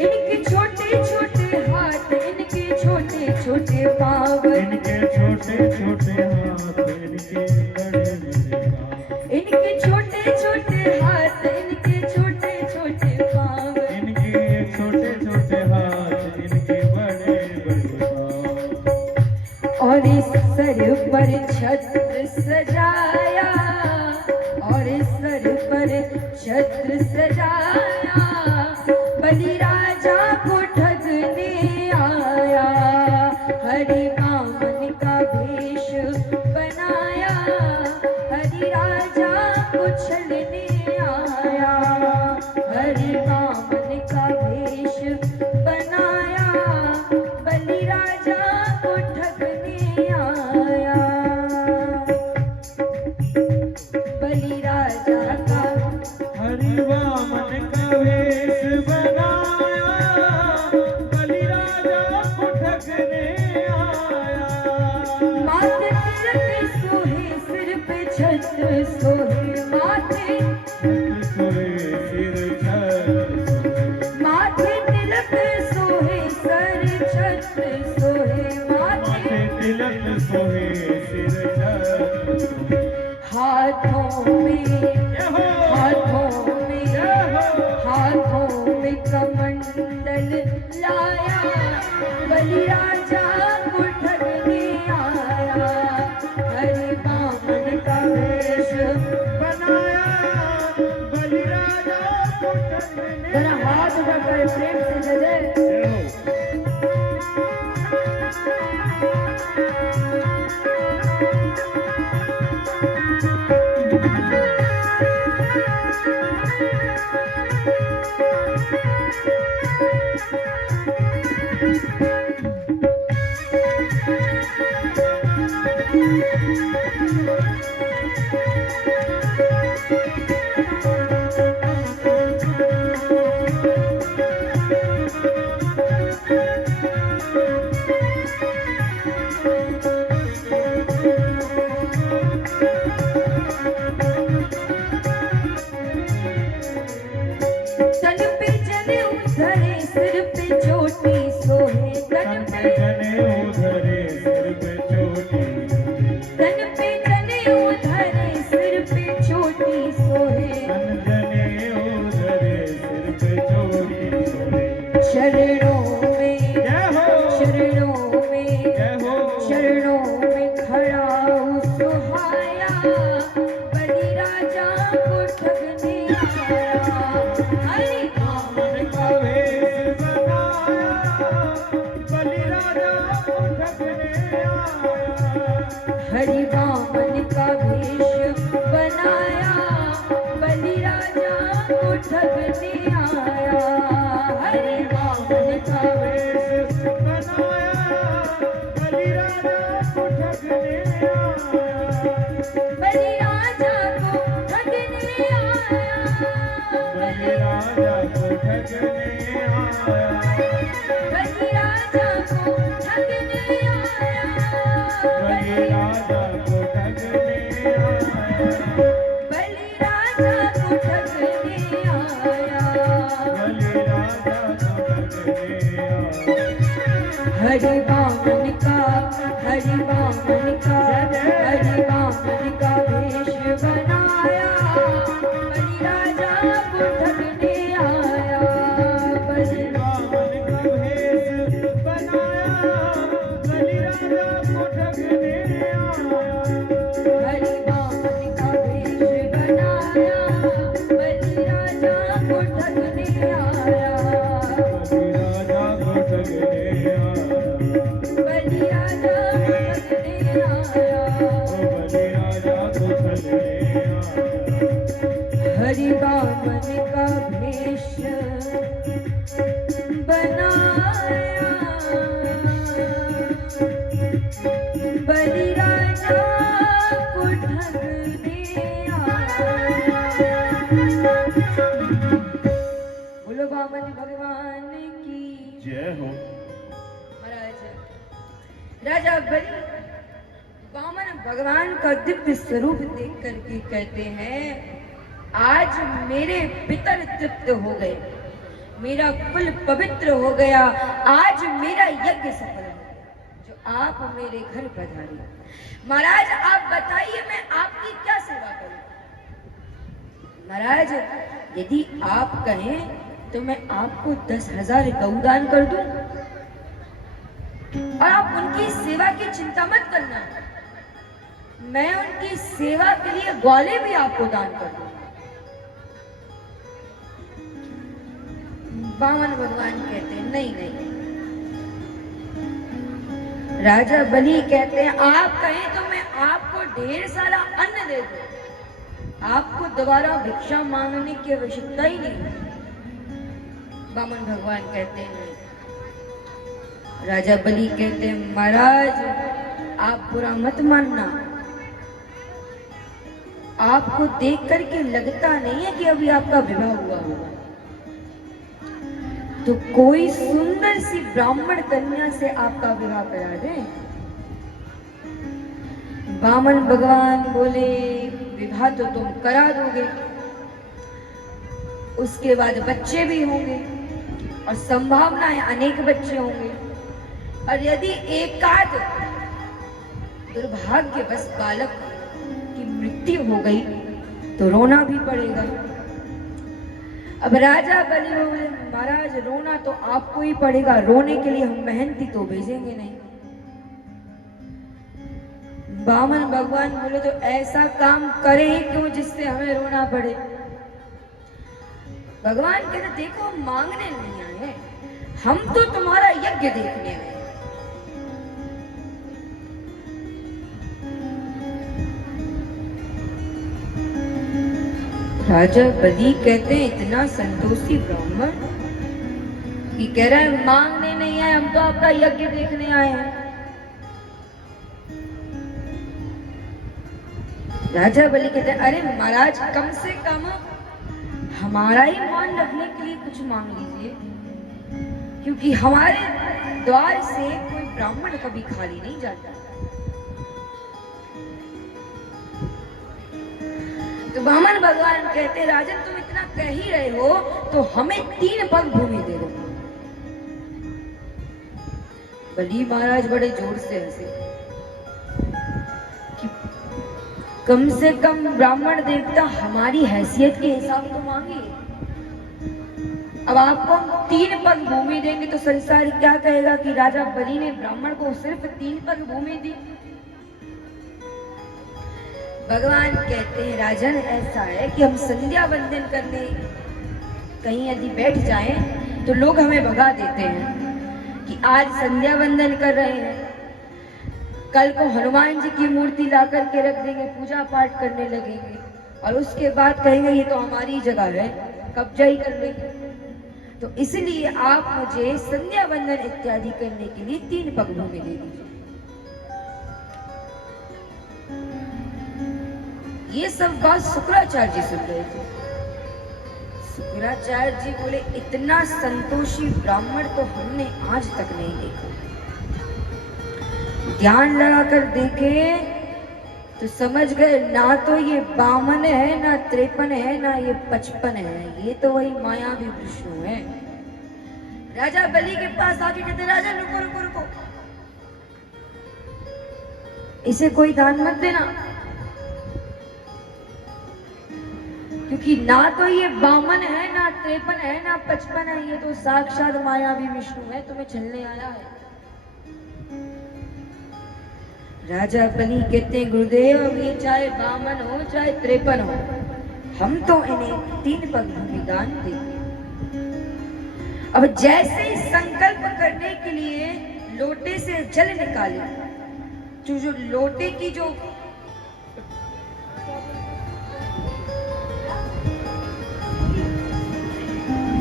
इनके छोटे छोटे हाथ, इनके छोटे छोटे पाँव, इनके छोटे छोटे हाथ, इनके बड़े बड़े पाँव, इनके छोटे छोटे हाथ, इनके छोटे छोटे पाँव, इनके छोटे छोटे हाथ, इनके बड़े बड़े पाँव, और इस सर पर छत्र सजाया, और इस सर पर छत्र सजाया, बलि राजा को ठगने आया, हरि वामन का भेष बनाया, हरि राजा को छलने आया, हरि वामन का भेष बनाया, बलि राजा को ठगने आया, बलि राजा का हरि वामन का वेश बनाया, बलि राजा को ठगने आया, माथे तिलक सोहे, सिर पे छत्र सोहे, माथे सोए सिर छत्र, माथे तिलक सोहे, सर छत्र सोहे, माथे तिलक सोए सिर छत्र, हाथों में, हाथों में, हाथों में कमंडल लाया, बलि राजा को ठगने आया, हरि तन पे जनेऊ धरे सिर पे चोटी सोहे तन पे जनेऊ धरे सिर पे चोटी तन पे जनेऊ धरे सिर पे चोटी सोहे जनेऊ धरे सिर पे चोटी सोहे शरणों में जय हो शरणों में जय हो शरणों में खड़ा हूँ सुहाया बलि राजा को ठगने आया हरि मन का वेश बनाया बलि राजा को ठगने आया हरि वामन का वेश बनाया बलि राजा को ठगने आया हरि वामन का वेश बनाया बलि राजा को ठगने आया बलि राजा को ठगने आया बलि राजा को ठगने आया बलि राजा को ठगने आया बलि राजा को ठगने आया बलि राजा को ठगने आया बलि राजा को ठगने आया हरि वामन का हरि वामन का हरि वामन का वेश बनाया बलि राजा को ठगने आया बलि वामन का भेष बनाया बलि राजा को ठगने आया हरि वामन का वेश बनाया बलि राजा को ठगने आया बलि राजा को ठगने आया बलि राजा को ठगने आया बलि राजा को ठगने आया हरि वामन का भेष बनाया बलि राजा को ठगने आया बोलो वामन भगवान की जय हो महाराज राजा बलि वामन भगवान का दिव्य स्वरूप देख करके कहते हैं आज मेरे पितर तृप्त हो गए मेरा कुल पवित्र हो गया आज मेरा यज्ञ सफल हो गया जो आप मेरे घर पधारे महाराज आप बताइए मैं आपकी क्या सेवा करूं महाराज यदि आप कहें तो मैं आपको 10,000 गौदान कर दूं और आप उनकी सेवा की चिंता मत करना मैं उनकी सेवा के लिए ग्वाले भी आपको दान कर दूंगा वामन भगवान कहते हैं नहीं नहीं राजा बलि कहते हैं आप कहें तो मैं आपको ढेर सारा अन्न दे दूं आपको दोबारा भिक्षा मांगने की आवश्यकता ही नहीं वामन भगवान कहते हैं राजा बलि कहते हैं महाराज आप बुरा मत मानना आपको देख करके लगता नहीं है कि अभी आपका विवाह हुआ होगा तो कोई सुंदर सी ब्राह्मण कन्या से आपका विवाह करा दें वामन भगवान बोले विवाह तो तुम करा दोगे उसके बाद बच्चे भी होंगे और संभावनाएं अनेक बच्चे होंगे और यदि एकाध दुर्भाग्यवश बालक की मृत्यु हो गई तो रोना भी पड़ेगा अब राजा बलि बोले महाराज रोना तो आपको ही पड़ेगा रोने के लिए हम मेहनती तो भेजेंगे नहीं वामन भगवान बोले तो ऐसा काम करें क्यों जिससे हमें रोना पड़े भगवान कहते देखो हम मांगने नहीं आए हम तो तुम्हारा यज्ञ देखने आए राजा बलि कहते हैं इतना संतोषी ब्राह्मण कि कह रहा है मांगने नहीं आए हम तो आपका यज्ञ देखने आए हैं राजा बलि कहते हैं, अरे महाराज कम से कम हमारा ही मान रखने के लिए कुछ मांग लीजिए, क्योंकि हमारे द्वार से कोई ब्राह्मण कभी खाली नहीं जाता। तो वामन भगवान कहते, राजन तुम इतना कह ही रहे हो तो हमें 3 पग भूमि दे दो। बलि महाराज बड़े जोर से हंसे कि कम से कम ब्राह्मण देवता हमारी हैसियत के हिसाब तो मांगिए। अब आपको हम 3 पग भूमि देंगे तो संसार क्या कहेगा कि राजा बलि ने ब्राह्मण को सिर्फ 3 पग भूमि दी। भगवान कहते हैं, राजन ऐसा है कि हम संध्या वंदन करने कहीं यदि बैठ जाएं तो लोग हमें भगा देते हैं कि आज संध्या वंदन कर रहे हैं, कल को हनुमान जी की मूर्ति ला करके रख देंगे, पूजा पाठ करने लगेंगे और उसके बाद कहेंगे ये तो हमारी जगह है, कब्जा ही कर लेंगे। तो इसलिए आप मुझे संध्या वंदन इत्यादि करने के लिए 3 पग भूमि दे दीजिए। ये सब बात शुक्राचार्य जी सुन रहे थे। शुक्राचार्य जी बोले, इतना संतोषी ब्राह्मण तो हमने आज तक नहीं देखा। ध्यान लगाकर देखे तो समझ गए, ना तो ये 52 है, ना 53 है, ना ये 55 है, ये तो वही मायावी विष्णु है। राजा बलि के पास आके कहते, राजा रुको रुको रुको, इसे कोई दान मत देना, क्योंकि ना तो ये 52 है, ना 53 है, ना 55 है, ये तो साक्षात मायावी विष्णु है, तुम्हें छलने आया है। राजा बलि कहते हैं, गुरुदेव अब ये चाहे 52 हो चाहे 53 हो, हम तो इन्हें 3 पग भूमि दान देंगे। अब जैसे ही संकल्प करने के लिए लोटे से जल निकाले, जो लोटे की जो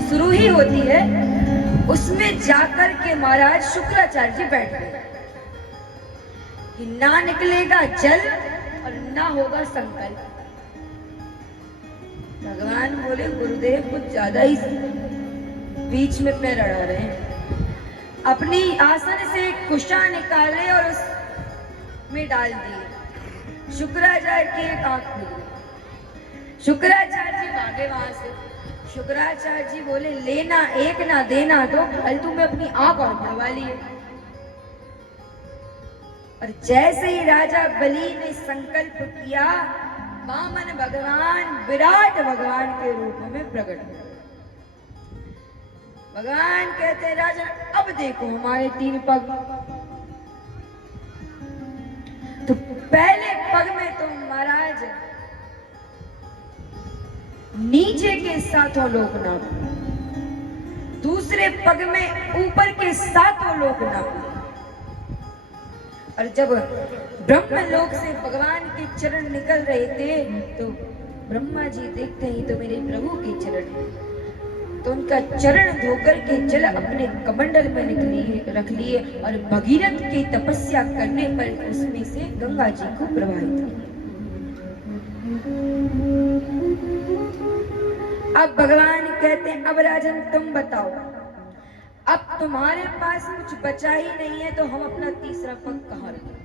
सुरूही होती है उसमें जाकर के महाराज शुक्राचार्य जी बैठ गए कि ना निकलेगा जल और ना होगा संकल्प। भगवान बोले, गुरुदेव कुछ ज्यादा ही बीच में पैर अड़ा रहे हैं। अपनी आसन से कुशा निकाले और उसमें डाल दिए। शुक्राचार्य की एक आंख खुली। शुक्राचार्य जी भागे वहां से। शुक्राचार्य जी बोले, लेना एक ना देना दो, फालतू में अपनी आंख और बढ़वा लिए। और जैसे ही राजा बलि ने संकल्प किया, वामन भगवान विराट भगवान के रूप में प्रकट हुए। भगवान कहते हैं, राजा अब देखो हमारे 3 पग। तो पहले पग में तो महाराज नीचे के 7 लोक नापे, दूसरे पग में ऊपर के 7 लोक नापे। और जब ब्रह्मलोक से भगवान के चरण निकल रहे थे तो ब्रह्मा जी देखते ही तो मेरे प्रभु के चरण हैं, तो उनका चरण धोकर के जल अपने कमंडल में रख लिए और भगीरथ की तपस्या करने पर उसमें से गंगा जी को प्रवाहित किया। अब भगवान कहते हैं, अब राजन तुम बताओ, अब तुम्हारे पास कुछ बचा ही नहीं है तो हम अपना तीसरा पग कहाँ रखें?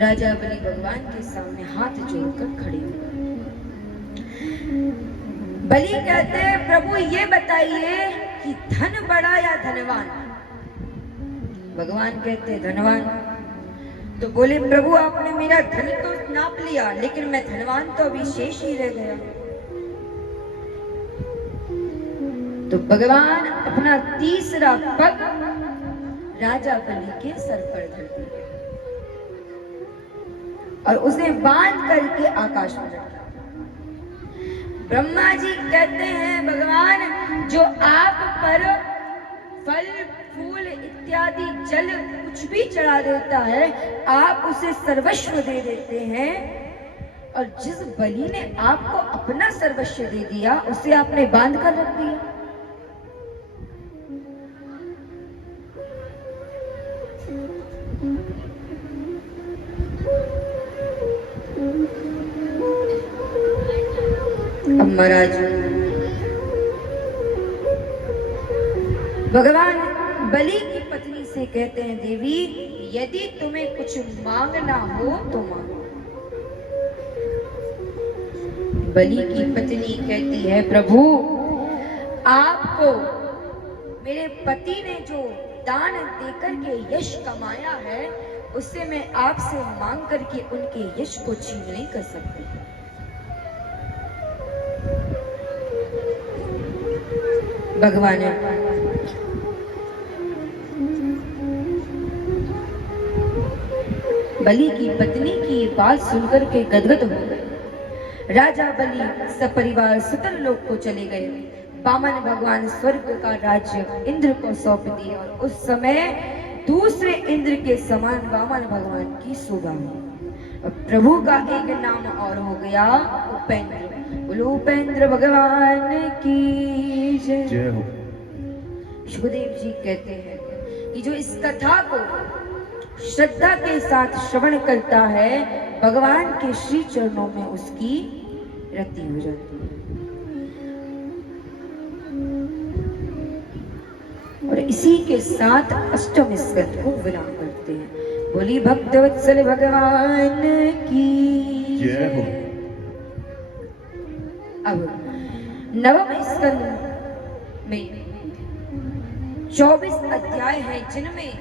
राजा बलि भगवान के सामने हाथ जोड़कर खड़े हुए। बलि कहते हैं, प्रभु ये बताइए कि धन बड़ा या धनवान? भगवान कहते हैं, धनवान। तो बोले, प्रभु आपने मेरा धन तो नाप लिया, लेकिन मैं धनवान तो अभी शेष ही रह गया। तो भगवान अपना तीसरा पग राजा बलि के सर पर धर दिया और उसे बांध करके आकाश में रखा। ब्रह्मा जी कहते हैं, भगवान जो आप पर फल फूल इत्यादि जल कुछ भी चढ़ा देता है, आप उसे सर्वस्व दे देते हैं, और जिस बलि ने आपको अपना सर्वस्व दे दिया उसे आपने बांध कर रख दिया। महाराज भगवान बलि की पत्नी से कहते हैं, देवी यदि तुम्हें कुछ मांगना हो तो मांगो। बलि की पत्नी कहती है, प्रभु आपको मेरे पति ने जो दान देकर के यश कमाया है, उससे मैं आपसे मांग करके उनके यश को छीन नहीं कर सकती। भगवान बलि की पत्नी की बात सुनकर के गदगद हो गए। राजा बलि सपरिवार सुतर लोक को चले गए। वामन भगवान स्वर्ग का राज्य इंद्र को सौंप दिया और उस समय दूसरे इंद्र के समान वामन भगवान की शोभा हुई। और प्रभु का एक नाम और हो गया उपेंद्र। बोलो उपेंद्र भगवान की जय हो। सुखदेव जी कहते हैं कि जो इस कथा को श्रद्धा के साथ श्रवण करता है, भगवान के श्री चरणों में उसकी रति हो जाती है। और इसी के साथ अष्टम स्कंद को विराम करते हैं। बोली भक्तवत्सल भगवान की जय हो। अब नवम स्कंद में 24 अध्याय हैं, जिनमें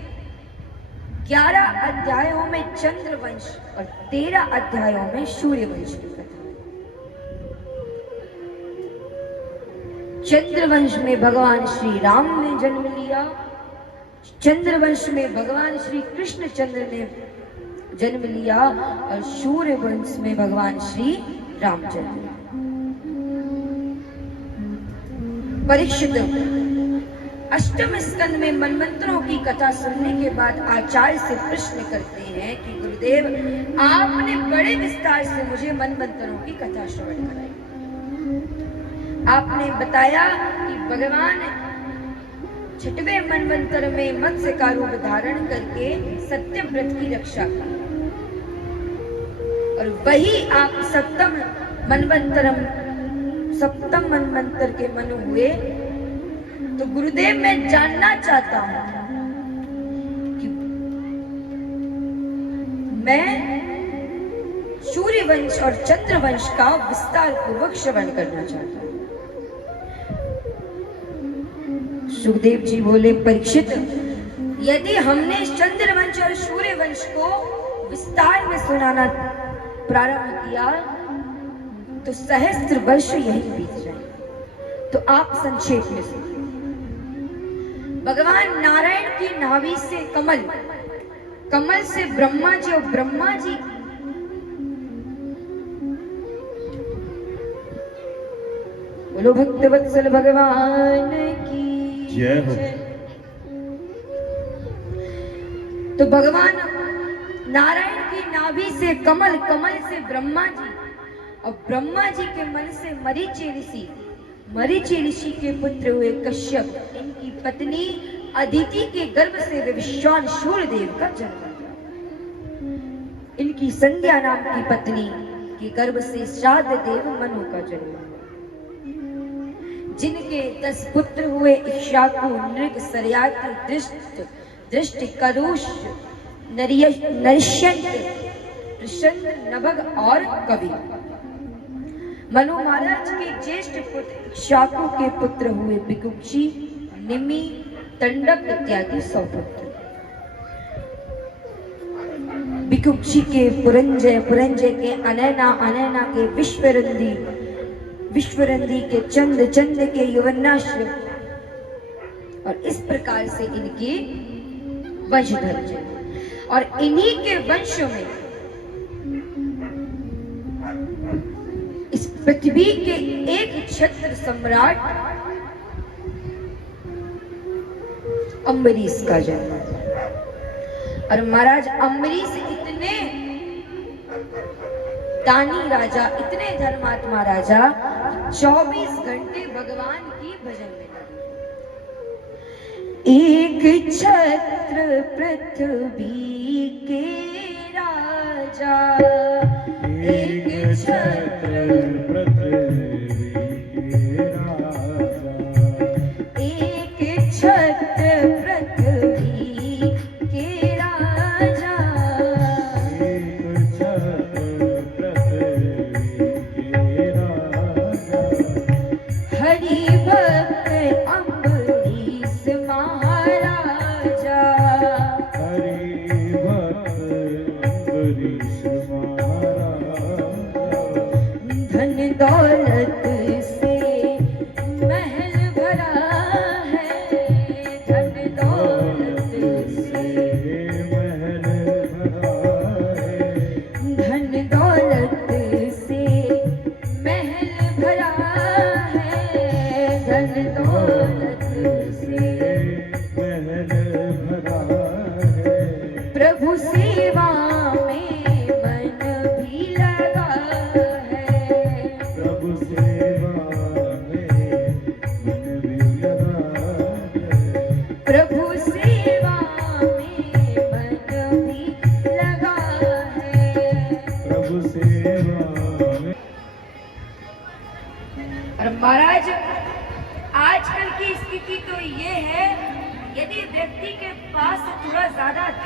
11 अध्यायों में चंद्रवंश और 13 अध्यायों में सूर्यवंश की कथा। चंद्रवंश में भगवान श्री राम ने जन्म लिया, चंद्रवंश में भगवान श्री कृष्ण चंद्र ने जन्म लिया और सूर्यवंश में भगवान श्री रामचंद्र। परीक्षित अष्टम स्कंद में मनमंत्रों की कथा सुनने के बाद आचार्य से प्रश्न करते हैं कि गुरुदेव आपने बड़े विस्तार से मुझे मनमंत्रों की कथा श्रवण कराई। आपने बताया कि भगवान छठवें मनमंत्र में मत्स्य का रूप धारण करके सत्यव्रत की रक्षा की, और वही आप सप्तम मनमंत्र के मनु हुए। तो गुरुदेव मैं जानना चाहता हूं कि मैं सूर्यवंश और चंद्रवंश का विस्तार पूर्वक श्रवण करना चाहता हूं। सुखदेव जी बोले, परीक्षित यदि हमने चंद्रवंश और सूर्यवंश को विस्तार में सुनाना प्रारंभ किया तो सहस्त्र वर्ष यही बीत जाए। तो आप संक्षेप में सुनिए। भगवान नारायण की नाभि से कमल, कमल से ब्रह्मा जी और ब्रह्मा जी बोलो भक्तवत्सल भगवान की जय हो। तो भगवान नारायण की नाभि से कमल, कमल से ब्रह्मा जी और ब्रह्मा जी के मन से मरीचि ऋषि, मरीचि ऋषि के पुत्र हुए कश्यप। इनकी पत्नी अदिति के गर्भ से विश्वान सूर्यदेव का जन्म हुआ। इनकी संध्या नाम की पत्नी के गर्भ से श्राद्ध देव मनु का जन्म हुआ। जिनके 10 पुत्र हुए, इक्ष्वाकु, नृग, सरयाति, दृष्ट, करुष, नरिष्यंत, प्रशंद, नभग और कवि। मनु महाराज के ज्येष्ठ पुत्र इक्ष्वाकु के पुत्र हुए बिकुक्षी, निमि, तंडक इत्यादि 100 पुत्र। बिकुक्षी के पुरंजय, पुरंजय के अनैना, अनैना के विश्वरंदी, विश्वरंदी के चंद, चंद के युवनाश्र। और इस प्रकार से इनके वंशधर थे। और इन्हीं के वंश में इस पृथ्वी के एक क्षत्र सम्राट अम्बरीश का जन्म। और महाराज अम्बरीश इतने दानी राजा, इतने धर्मात्मा राजा, 24 घंटे भगवान की भजन में लगे। एक छत्र पृथ्वी के राजा, एक छत्र पृथ्वी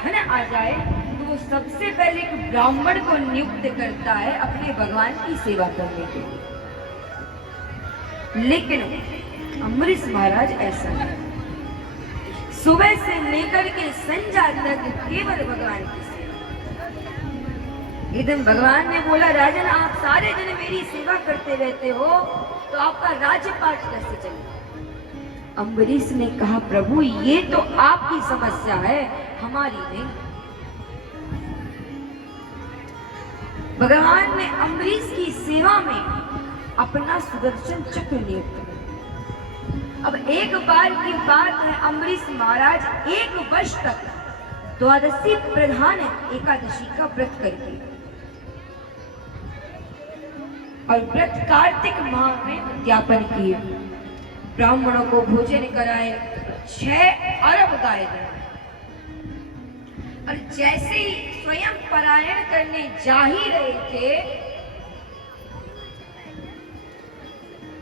धन आ जाए तो वो सबसे पहले एक ब्राह्मण को नियुक्त करता है अपने भगवान की सेवा करने के लिए। लेकिन अम्बरीश महाराज ऐसा नहीं, सुबह से लेकर के संध्या तक केवल भगवान की सेवा। एक दिन भगवान ने बोला, राजन आप सारे दिन मेरी सेवा करते रहते हो तो आपका राज्यपाठ कैसे चलेगा? अम्बरीश ने कहा, प्रभु ये तो आपकी समस्या है, हमारी नहीं। भगवान ने अम्बरीश की सेवा में अपना सुदर्शन चक्र नियुक्त किया। अब एक बार की बात है, अम्बरीश महाराज 1 वर्ष तक द्वादशी प्रधान एकादशी का व्रत करके और व्रत कार्तिक माह में उद्यापन किए, ब्राह्मणों को भोजन कराए, 6 अरब गाय दी। और जैसे ही स्वयं पलायन करने जा ही रहे थे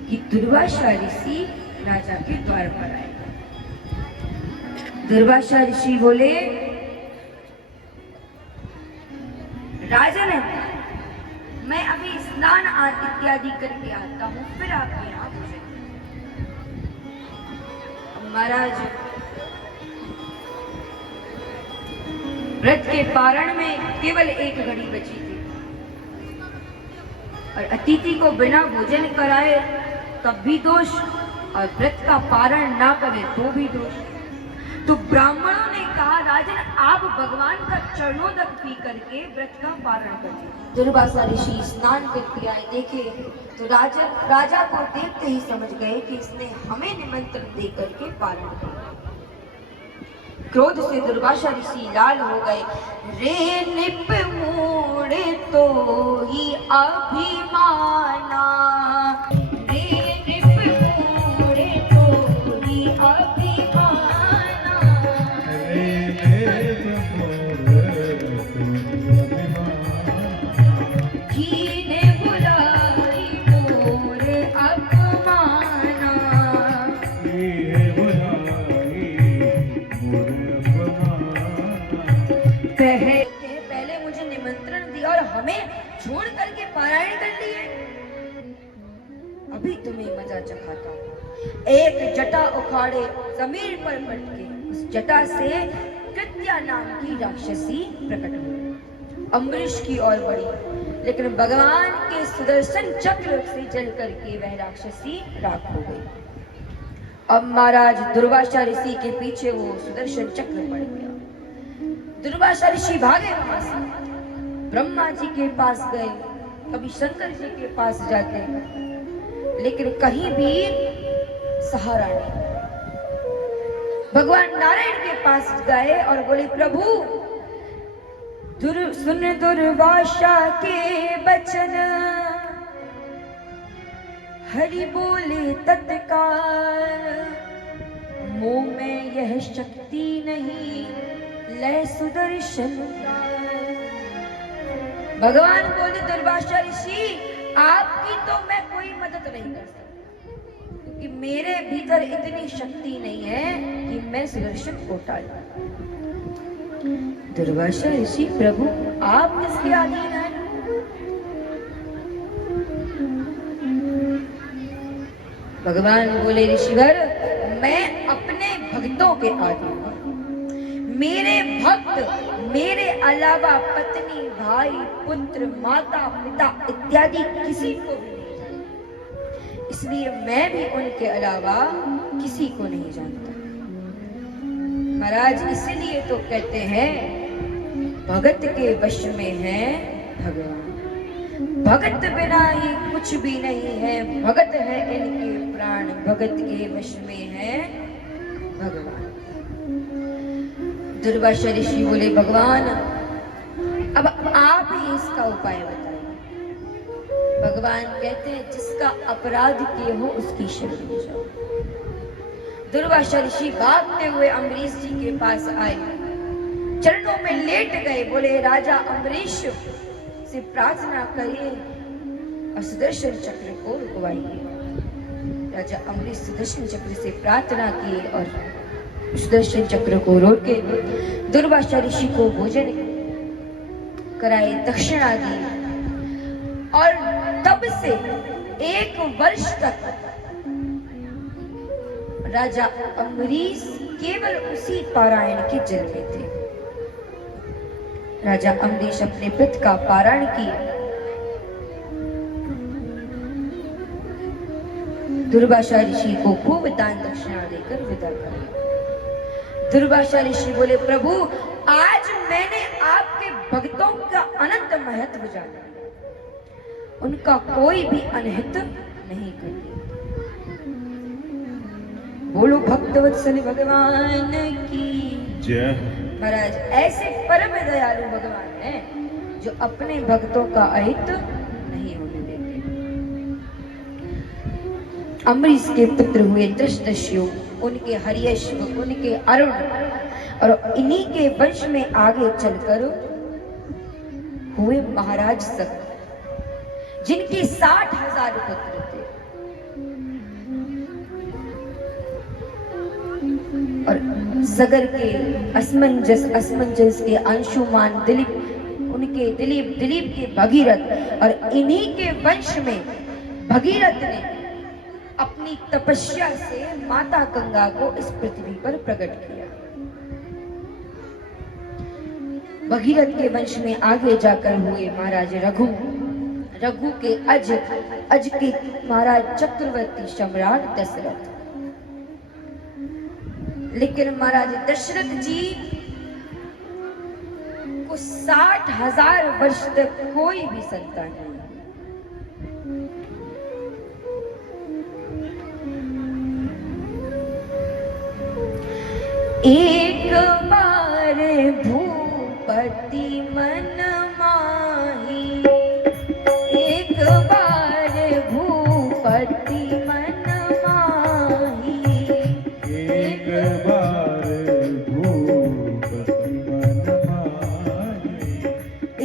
कि दुर्वासा ऋषि राजा के द्वार पर आए। दुर्वासा ऋषि बोले, राजन मैं अभी स्नान इत्यादि करके आता हूँ, फिर आपके यहाँ महाराज व्रत के पारण में केवल 1 घड़ी बची थी और अतिथि को बिना भोजन कराए तब भी दोष और व्रत का पारण ना करे तो भी दोष। तो ब्राह्मणों ने कहा, राजन आप भगवान का चरणोदक पी करके व्रत का पारण करिए। दुर्वासा ऋषि स्नान करके आए, देखे तो राजा को देखते ही समझ गए कि इसने हमें निमंत्रण दे करके पारण किया। क्रोध से दुर्वासा ऋषि लाल हो गए। रे निप मोड़े तो ही अभिमाना, रे निप मोड़े तो ही अभिमाना, कीने बुलाई मोर अपमाना, पहले मुझे निमंत्रण दिया और हमें छोड़ करके पारायण कर लिए। अभी तुम्हें मजा चखाता हूँ। एक जटा उखाड़े जमीन पर पटके उस जटा से कृत्या नाम की राक्षसी प्रकट हुई, अम्बरीश की ओर बढ़ी, लेकिन भगवान के सुदर्शन चक्र से जल करके वह राक्षसी राख हो गई। अब महाराज दुर्वासा ऋषि के पीछे वो सुदर्शन चक्र पड़ गया। दुर्वासा ऋषि भागे वहां से, ब्रह्मा जी के पास गए, कभी शंकर जी के पास जाते, लेकिन कहीं भी सहारा नहीं। भगवान नारायण के पास गए और बोले, प्रभु सुन दुर्वासा के बचन, हरि बोले तत्काल, मुंह में यह शक्ति नहीं, ले सुदर्शन। भगवान बोले, दुर्वासा ऋषि आपकी तो मैं कोई मदद नहीं कर सकता, क्योंकि मेरे भीतर इतनी शक्ति नहीं है कि मैं सुदर्शन को टालूं। दुर्वासा ऋषि, प्रभु आप किसके अधीन हैं? भगवान बोले, ऋषिवर मैं अपने भक्तों के अधीन हूं। मेरे भक्त मेरे अलावा पत्नी, भाई, पुत्र, माता, पिता इत्यादि किसी को भी नहीं जानते, इसलिए मैं भी उनके अलावा किसी को नहीं जानता। महाराज इसलिए तो कहते हैं भगत के वश में है भगवान, भगत बिना ही कुछ भी नहीं है, भगत है इनके प्राण, भगत के वश में है भगवान। दुर्वासा ऋषि बोले, भगवान अब आप ही इसका उपाय बताइए। भगवान कहते हैं, जिसका अपराध किए हो उसकी शरण में जाओ। दुर्वासा ऋषि भागते हुए अम्बरीश जी के पास आए, चरणों में लेट गए, बोले, राजा अम्बरीश से प्रार्थना करिए और सुदर्शन चक्र को रुकवाइए। राजा अम्बरीश सुदर्शन चक्र से प्रार्थना किए और सुदर्शन चक्र को रोक के दुर्वासा ऋषि को भोजन कराए, दक्षिणा दी, और तब से 1 वर्ष तक राजा अम्बरीश केवल उसी पारायण के जल में थे। राजा अम्बरीश अपने पिता का पारायण किए। दुर्वासा ऋषि को खूब दान दक्षिणा देकर विदा किया। दुर्वासा ऋषि बोले, प्रभु आज मैंने आपके भक्तों का अनंत महत्व जाना, उनका कोई भी अनहित नहीं कर। बोलो भक्तवत्सल भगवान की जय। महाराज ऐसे परम दयालु भगवान हैं जो अपने भक्तों का अहित नहीं होने देते। अम्बरीश के पुत्र हुए दृष्टद्युम्न, उनके हर्यश्व, उनके अरुण, और इन्हीं के वंश में आगे चलकर हुए महाराज सक, जिनके 60,000 पुत्र थे। और सगर के असमंजस के अंशुमान दिलीप, उनके दिलीप के भगीरथ, और इन्हीं के वंश में भगीरथ ने अपनी तपस्या से माता गंगा को इस पृथ्वी पर प्रकट किया। भगीरथ के वंश में आगे जाकर हुए महाराज रघु के अज के महाराज चक्रवर्ती सम्राट दशरथ। लेकिन महाराज दशरथ जी को 60,000 वर्ष तक कोई भी संतान नहीं। एक बार भूपति मन माही, एक बार भूपति मन माही, एक बार भूपति मन माही, एक बार भूपति मन माही,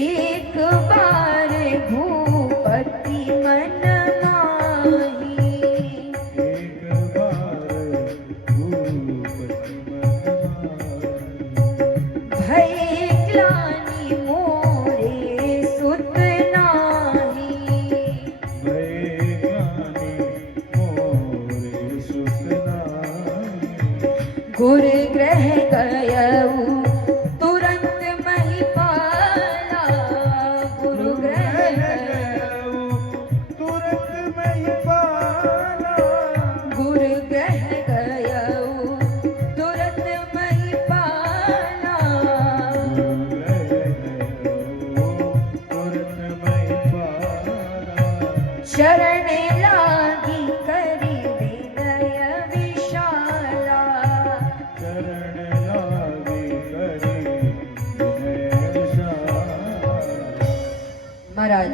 एक बार भूपति मन माही। भय ग्लानि मोरे सुत नाही, भय ग्लानि मोरे सुत नाही, गुर ग्रह गयऊ तुरंत महिपाला, गुरु ग्रह गयऊ, तुरंत महिपाला, गुर ग्रह गयऊ तुरंत महिपाला, तुरंत महिपाला, शरण लागी करी विनय विशाला। चरण लागे करी विनय विशाला। महाराज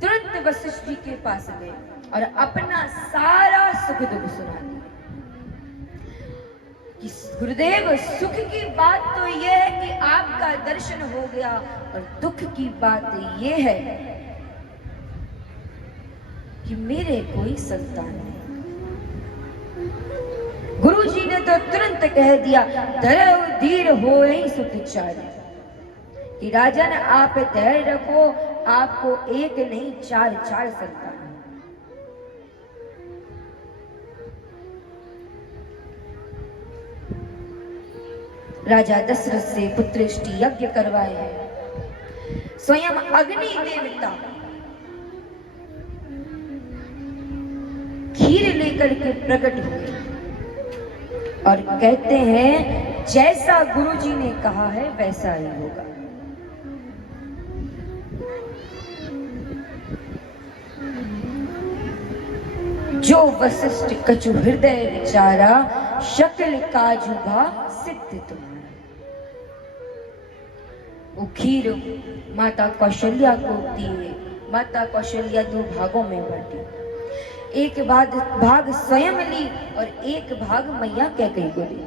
तुरंत वशिष्ठ जी के पास गए और अपना सारा सुख दुख सुना दिया कि गुरुदेव, सुख की बात तो यह है कि आपका दर्शन हो गया, और दुख की बात यह है कि मेरे कोई संतान नहीं। गुरु जी ने तो तुरंत कह दिया, धरव धीर होए सुखचारी, कि राजन आप धैर्य रखो, आपको एक नहीं 4 संतान। राजा दशरथ से पुत्रष्टि यज्ञ करवाए हैं। स्वयं अग्नि देवता खीर लेकर के प्रकट हुए और कहते हैं, जैसा गुरुजी ने कहा है वैसा ही होगा। जो वशिष्ठ कछु हृदय विचारा, शक्ल काजुभा सिद्ध तुम्हारा। वो खीर माता कौशल्या को दिए। माता कौशल्या 2 भागों में बांटी, एक भाग स्वयं ली और एक भाग मैया कैकेयी को दी।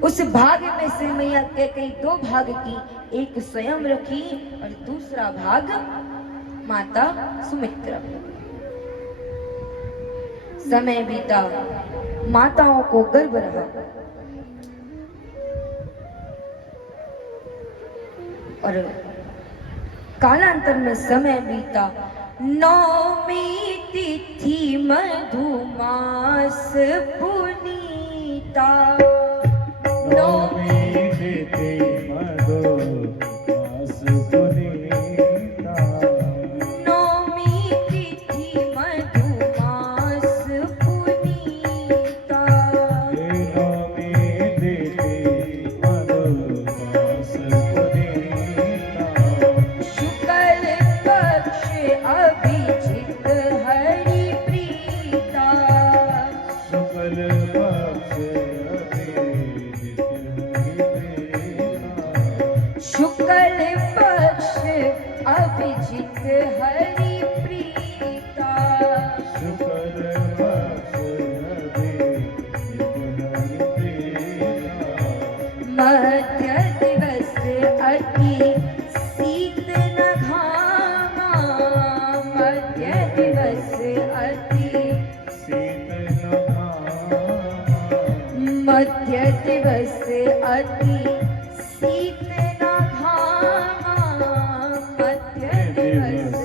उस भाग में से मैया कैकेयी 2 भाग की, एक स्वयं रखी और दूसरा भाग माता सुमित्रा। समय बीता, माताओं को गर्भ रहा और कालांतर में समय बीता। नौमी तिथि मधुमास पुनीता, नौमी तिथि मधुमास पुनीता, नौमी तिथि मधुमास पुनीता, नौमी तिथि मधुमास पुनीता, शुक्ल पक्ष अभिजित हरि प्रीता, शुक्ल पक्ष अभिजित शुक्ल पक्ष अभिजित हरि प्रीता, शुक्ल पक्ष अभिजित मध्य दिवस अति शीत न घामा, मध्य दिवस अति मध्य दिवस अति शीत न घामा, मध्य दिवस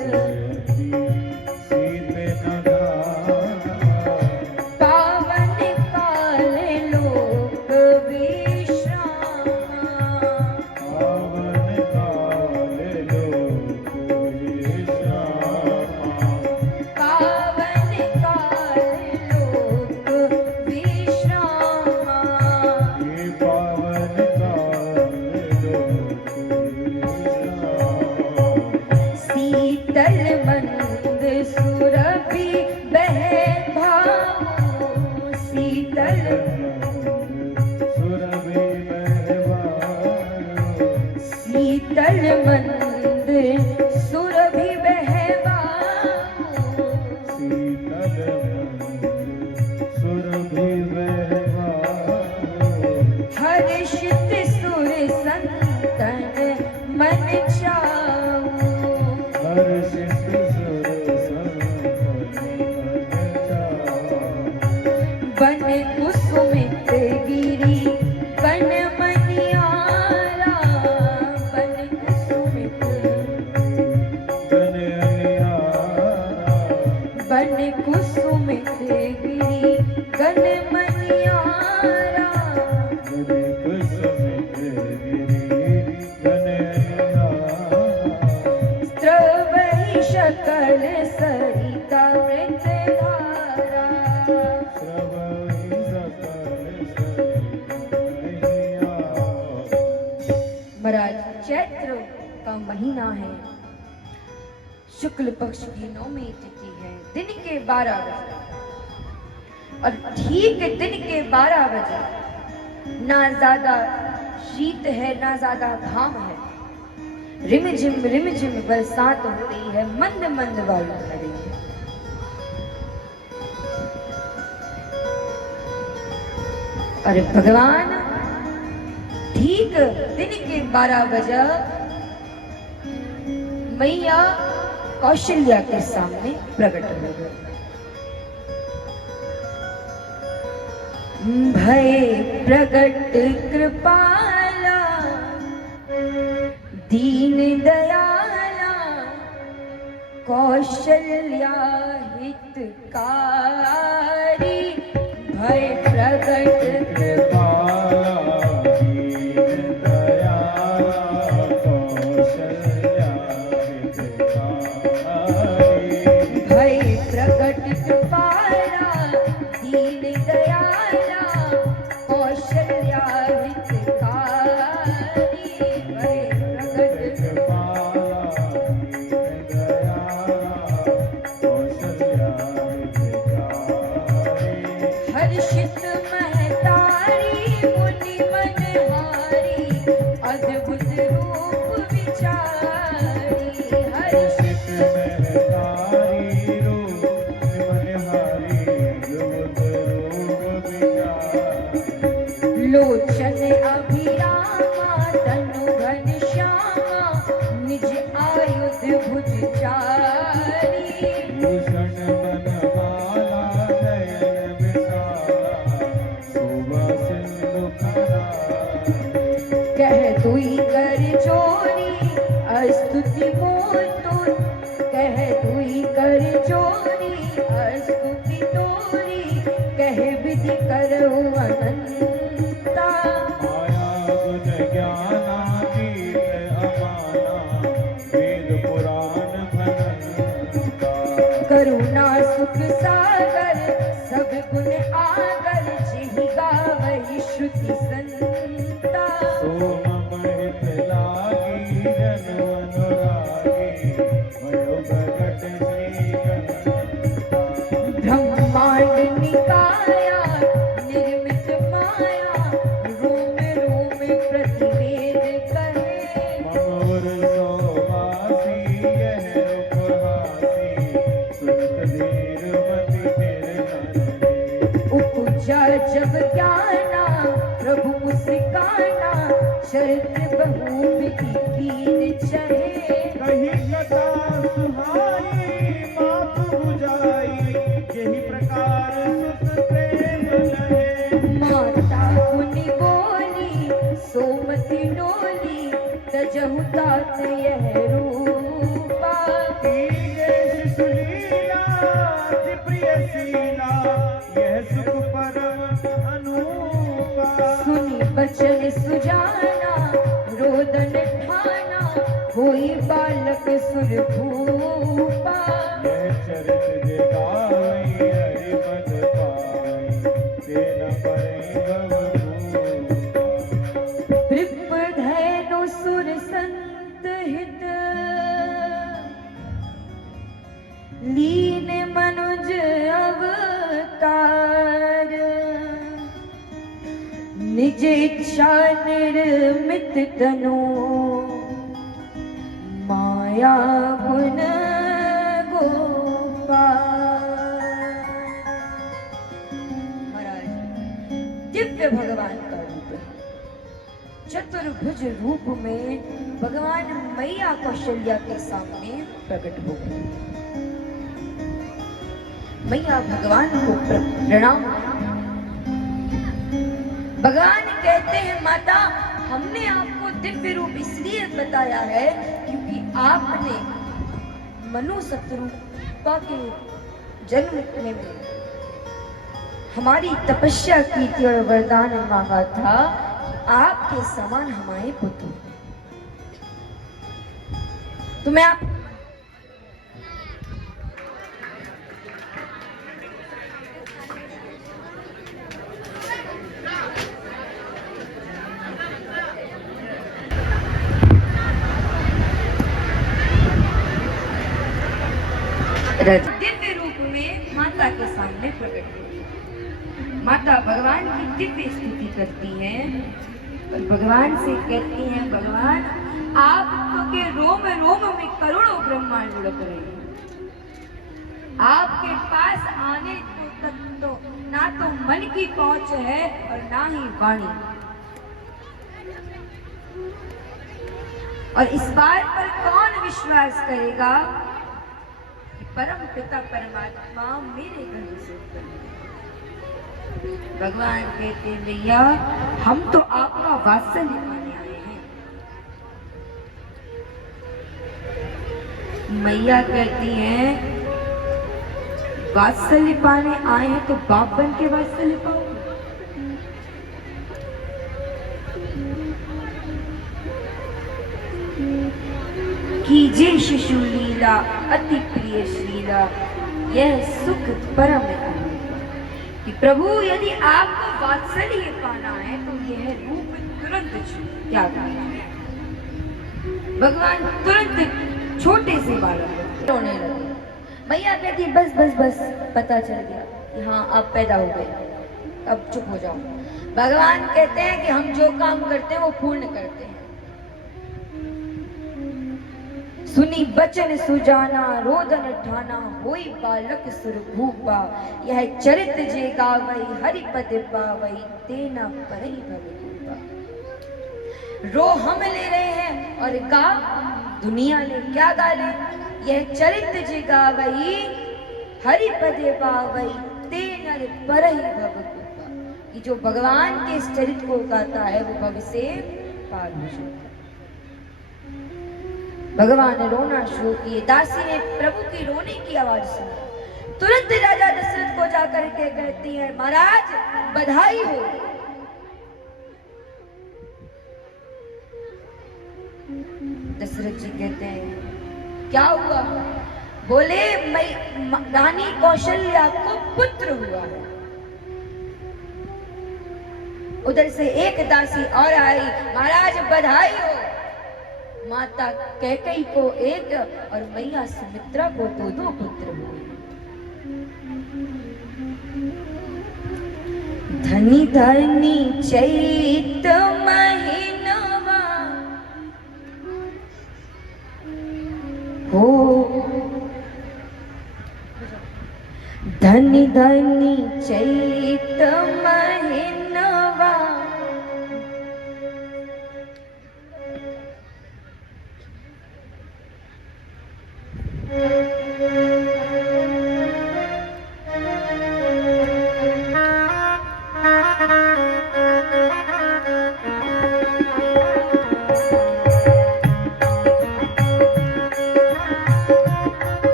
पावन काल लोक विश्रामा, पावन काल लोक विश्रामा, शीतल मंद सुरभि बह भाऊ, शीतल शीतल मंद सुरभि बह भाऊ, हर्षित सुर संतन मन चाऊ, बन कुसुमित गिरी बन मनियारा, बन कुसुमित बन कुसुमित गिरी गन मनियारा, स्रवहि शकल सरिता मृतधारा, महाराज चैत्र का महीना है, शुक्ल पक्ष की नौमी तिथि है, दिन के 12 बजे और ठीक दिन के 12 बजे ना ज्यादा शीत है ना ज्यादा घाम है, रिमझिम बरसात हो रही है, मंद मंद वायु बह रही है। अरे भगवान ठीक दिन के 12 बजे मैया कौशल्या के सामने प्रकट हो गए। भय प्रगट कृपाला दीन दयाला कौशल्या हितकारी, भय प्रगट भय प्रगट कृपाला दीन दयाला कौशल्या हितकारी, भय प्रगट हर्षित महतारी मुनि मनहारी, अद्भुत रूप विचारी, हर्षित लोचन अभिरामा तनु घन श्यामा, निज आयुध भुज चारी, भूषण बनमाला नयन दुई कर जोरी स्तुति मोर तोर, कह दुई कर जोरी स्तुति तोरी, कह विधि करो अनंता। माया गुण ज्ञानातीत अमाना, वेद पुराण भनंता। करुणा सुख सागर सब गुण आगर, जिहि गावहि श्रुति संता। सोम महित लागी जन अनुरागी, भयो प्रगट श्रीगंता। ब्रह्मांड निकाया निर्मित माया, रोम रोम प्रतिवेद कहे। मम उर सोवासी यह उपहासी, सुनत धीरमति फिर नरहे। उपजा जब ज्ञाना प्रभु मुस्काना, शरत बहु विधि कीन चहे। कही कथा सुहाई मात बुझाई, यही प्रकार सुत प्रेम लहे। माता मुनि बोली सोमति डोली, तजहु तात यह रूपा। कीजे शिशुलीला अति प्रिय शीला, यह सुख परम अनूपा। सुनी बचन सुजाना रोदन ठाना, होई बालक सुर भूपा। यह चरित जे गावई हरि पद पावई, तेना परै भव भूपा। कृप धैनु सुर संत हित, लीन मनुज अवतार। निज इच्छा निर्मित तनु, माया गुण गोपाल। महाराज दिव्य भगवान का रूप है। चतुर्भुज रूप में भगवान मैया कौशल्या के सामने प्रकट हो गए। मैया भगवान को प्रणाम। भगवान कहते हैं माता, हमने आपको दिव्य रूप इसलिए बताया है क्योंकि आपने मनु शत्रुपा के जन्म में हमारी तपस्या की थी और वरदान मांगा था कि आपके समान हमारे पुत्र। तो मैं आप दिव्य रूप में माता के सामने प्रकट हुई। माता भगवान की दिव्य स्तुति करती हैं और भगवान से कहती हैं, भगवान आप तो के रोम रोम में करोड़ों ब्रह्मांड उड़क रहे हैं। आपके पास आने तक तो ना तो मन की पहुंच है और ना ही वाणी। और इस बात पर कौन विश्वास करेगा कि परम पिता परमात्मा मेरे घर से उत्पन्न हुए। भगवान कहते हैं, भैया हम तो आपका वात्सल्य पाने आए हैं। मैया कहती हैं, वात्सल्य पाने आए हैं तो बाप बन के वात्सल्य पाओ। कीजे शिशु लीला अति प्रिय शीला, यह सुख परम अनूपा। कि प्रभु यदि आपको वात्सल्य पाना है तो यह रूप तुरंत त्याग करना है। भगवान तुरंत छोटे से बालक रोने लगे। मैया कहती बस बस बस, पता चल गया कि हाँ आप पैदा हो गए, अब चुप हो जाओ। भगवान कहते हैं कि हम जो काम करते हैं वो पूर्ण करते हैं। सुनी बचन सुजाना रोदन ठाना, होई बालक सुर भूपा। यह चरित जे गावई हरि पद पावई, तेना परई भव कृपा। रो हम ले रहे हैं और गा दुनिया ले क्या गा ले। यह चरित जे गावई हरि पद पावई, तेना परई भव कृपा। कि जो भगवान के इस चरित्र को गाता है वो भव से पार हो जाता। भगवान ने रोना शुरू किए। दासी ने प्रभु की रोने की आवाज सुनी। तुरंत राजा दशरथ को जाकर के कहती है, महाराज बधाई हो। दशरथ जी कहते हैं, क्या हुआ? बोले, मैं रानी कौशल्या को पुत्र हुआ है। उधर से एक दासी और आई, महाराज बधाई हो। माता कैकेयी को एक और मैया सुमित्रा को दो पुत्र हुए। धनी धनी चैत महीनवा हो, धनी धनी चैत महीनवा,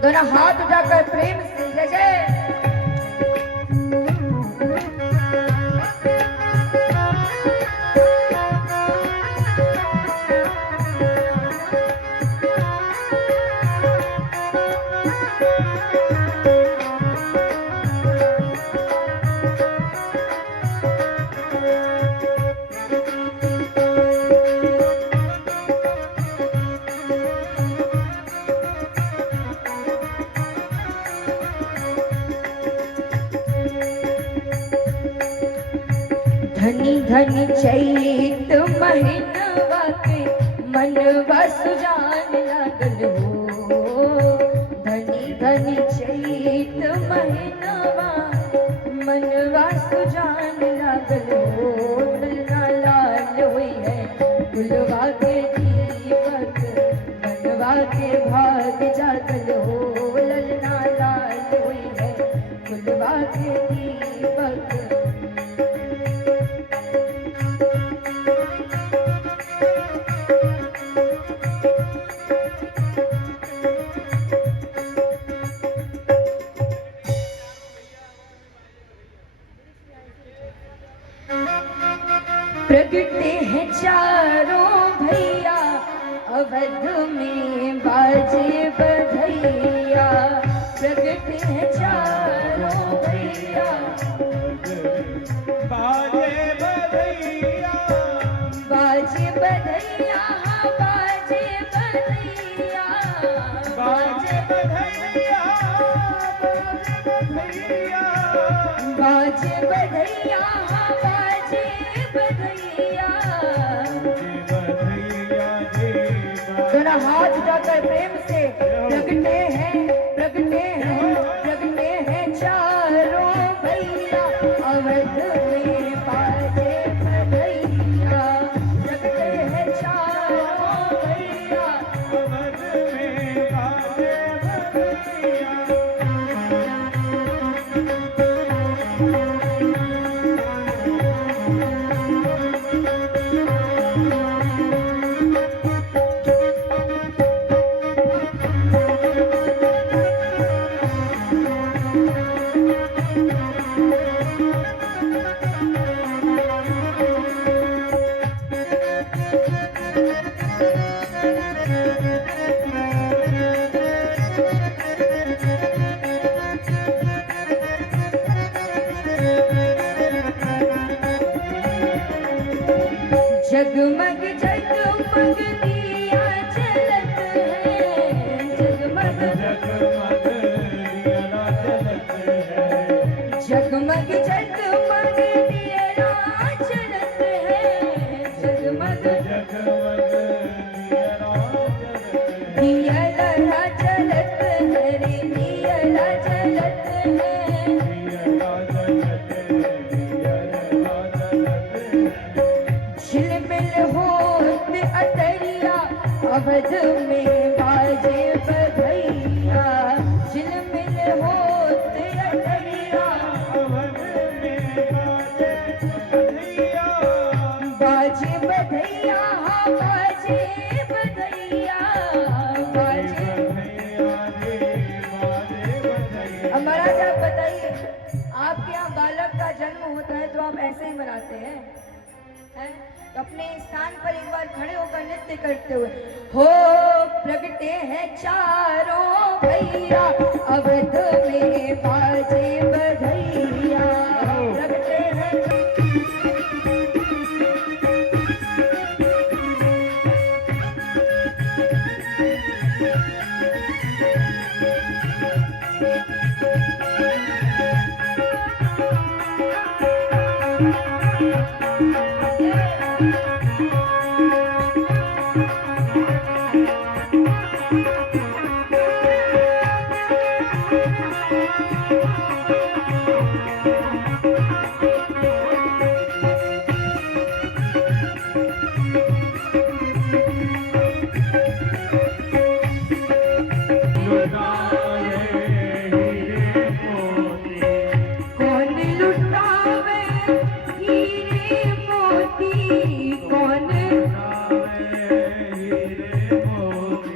दोनों हाथ उठाकर प्रेम से जय जय। धनी धनी चैत महीनवा के मनवा सुजान लागल हो। धनी धनी चैत महीनवा मनवा सुजान लागल हो। ललना लाल हुई है गुलवा के दीपक, मनवा के भाग जागल हो। ललना लाल हुई है गुलवा के दीपक। प्रगटे हैं चारों भैया, अवध में बाजे बधैया। प्रगटे हैं चारों भैया, बाजे बधैया, बाजे बधैया, हाँ बाजे बधैया, बाजे बधैया, बाजे बधैया, हाँ बाजे बधैया। दोनों हाथ उठाकर प्रेम से प्रगटे हैं, प्रगटे हैं, प्रगटे हैं चारों भैया, अवध में बाजे बधैया। प्रगटे हैं चारों भैया, अवध में बाजे बधैया। जगमग जगमग दिया जलत है, जगमग जगमग दिया जलत है, जगमग जगमग दिया जलत है। जगमग जगमग दिया जलत है, दिया जलत है रे, दिया जलत महाराज आप बताइए, आपके यहाँ बालक का जन्म होता है तो आप ऐसे ही मनाते हैं, हैं? तो अपने स्थान पर एक बार खड़े होकर नृत्य करते हुए, हो प्रगटे हैं चारों भैया अवध में बाजे बधैया, प्रगटे हैं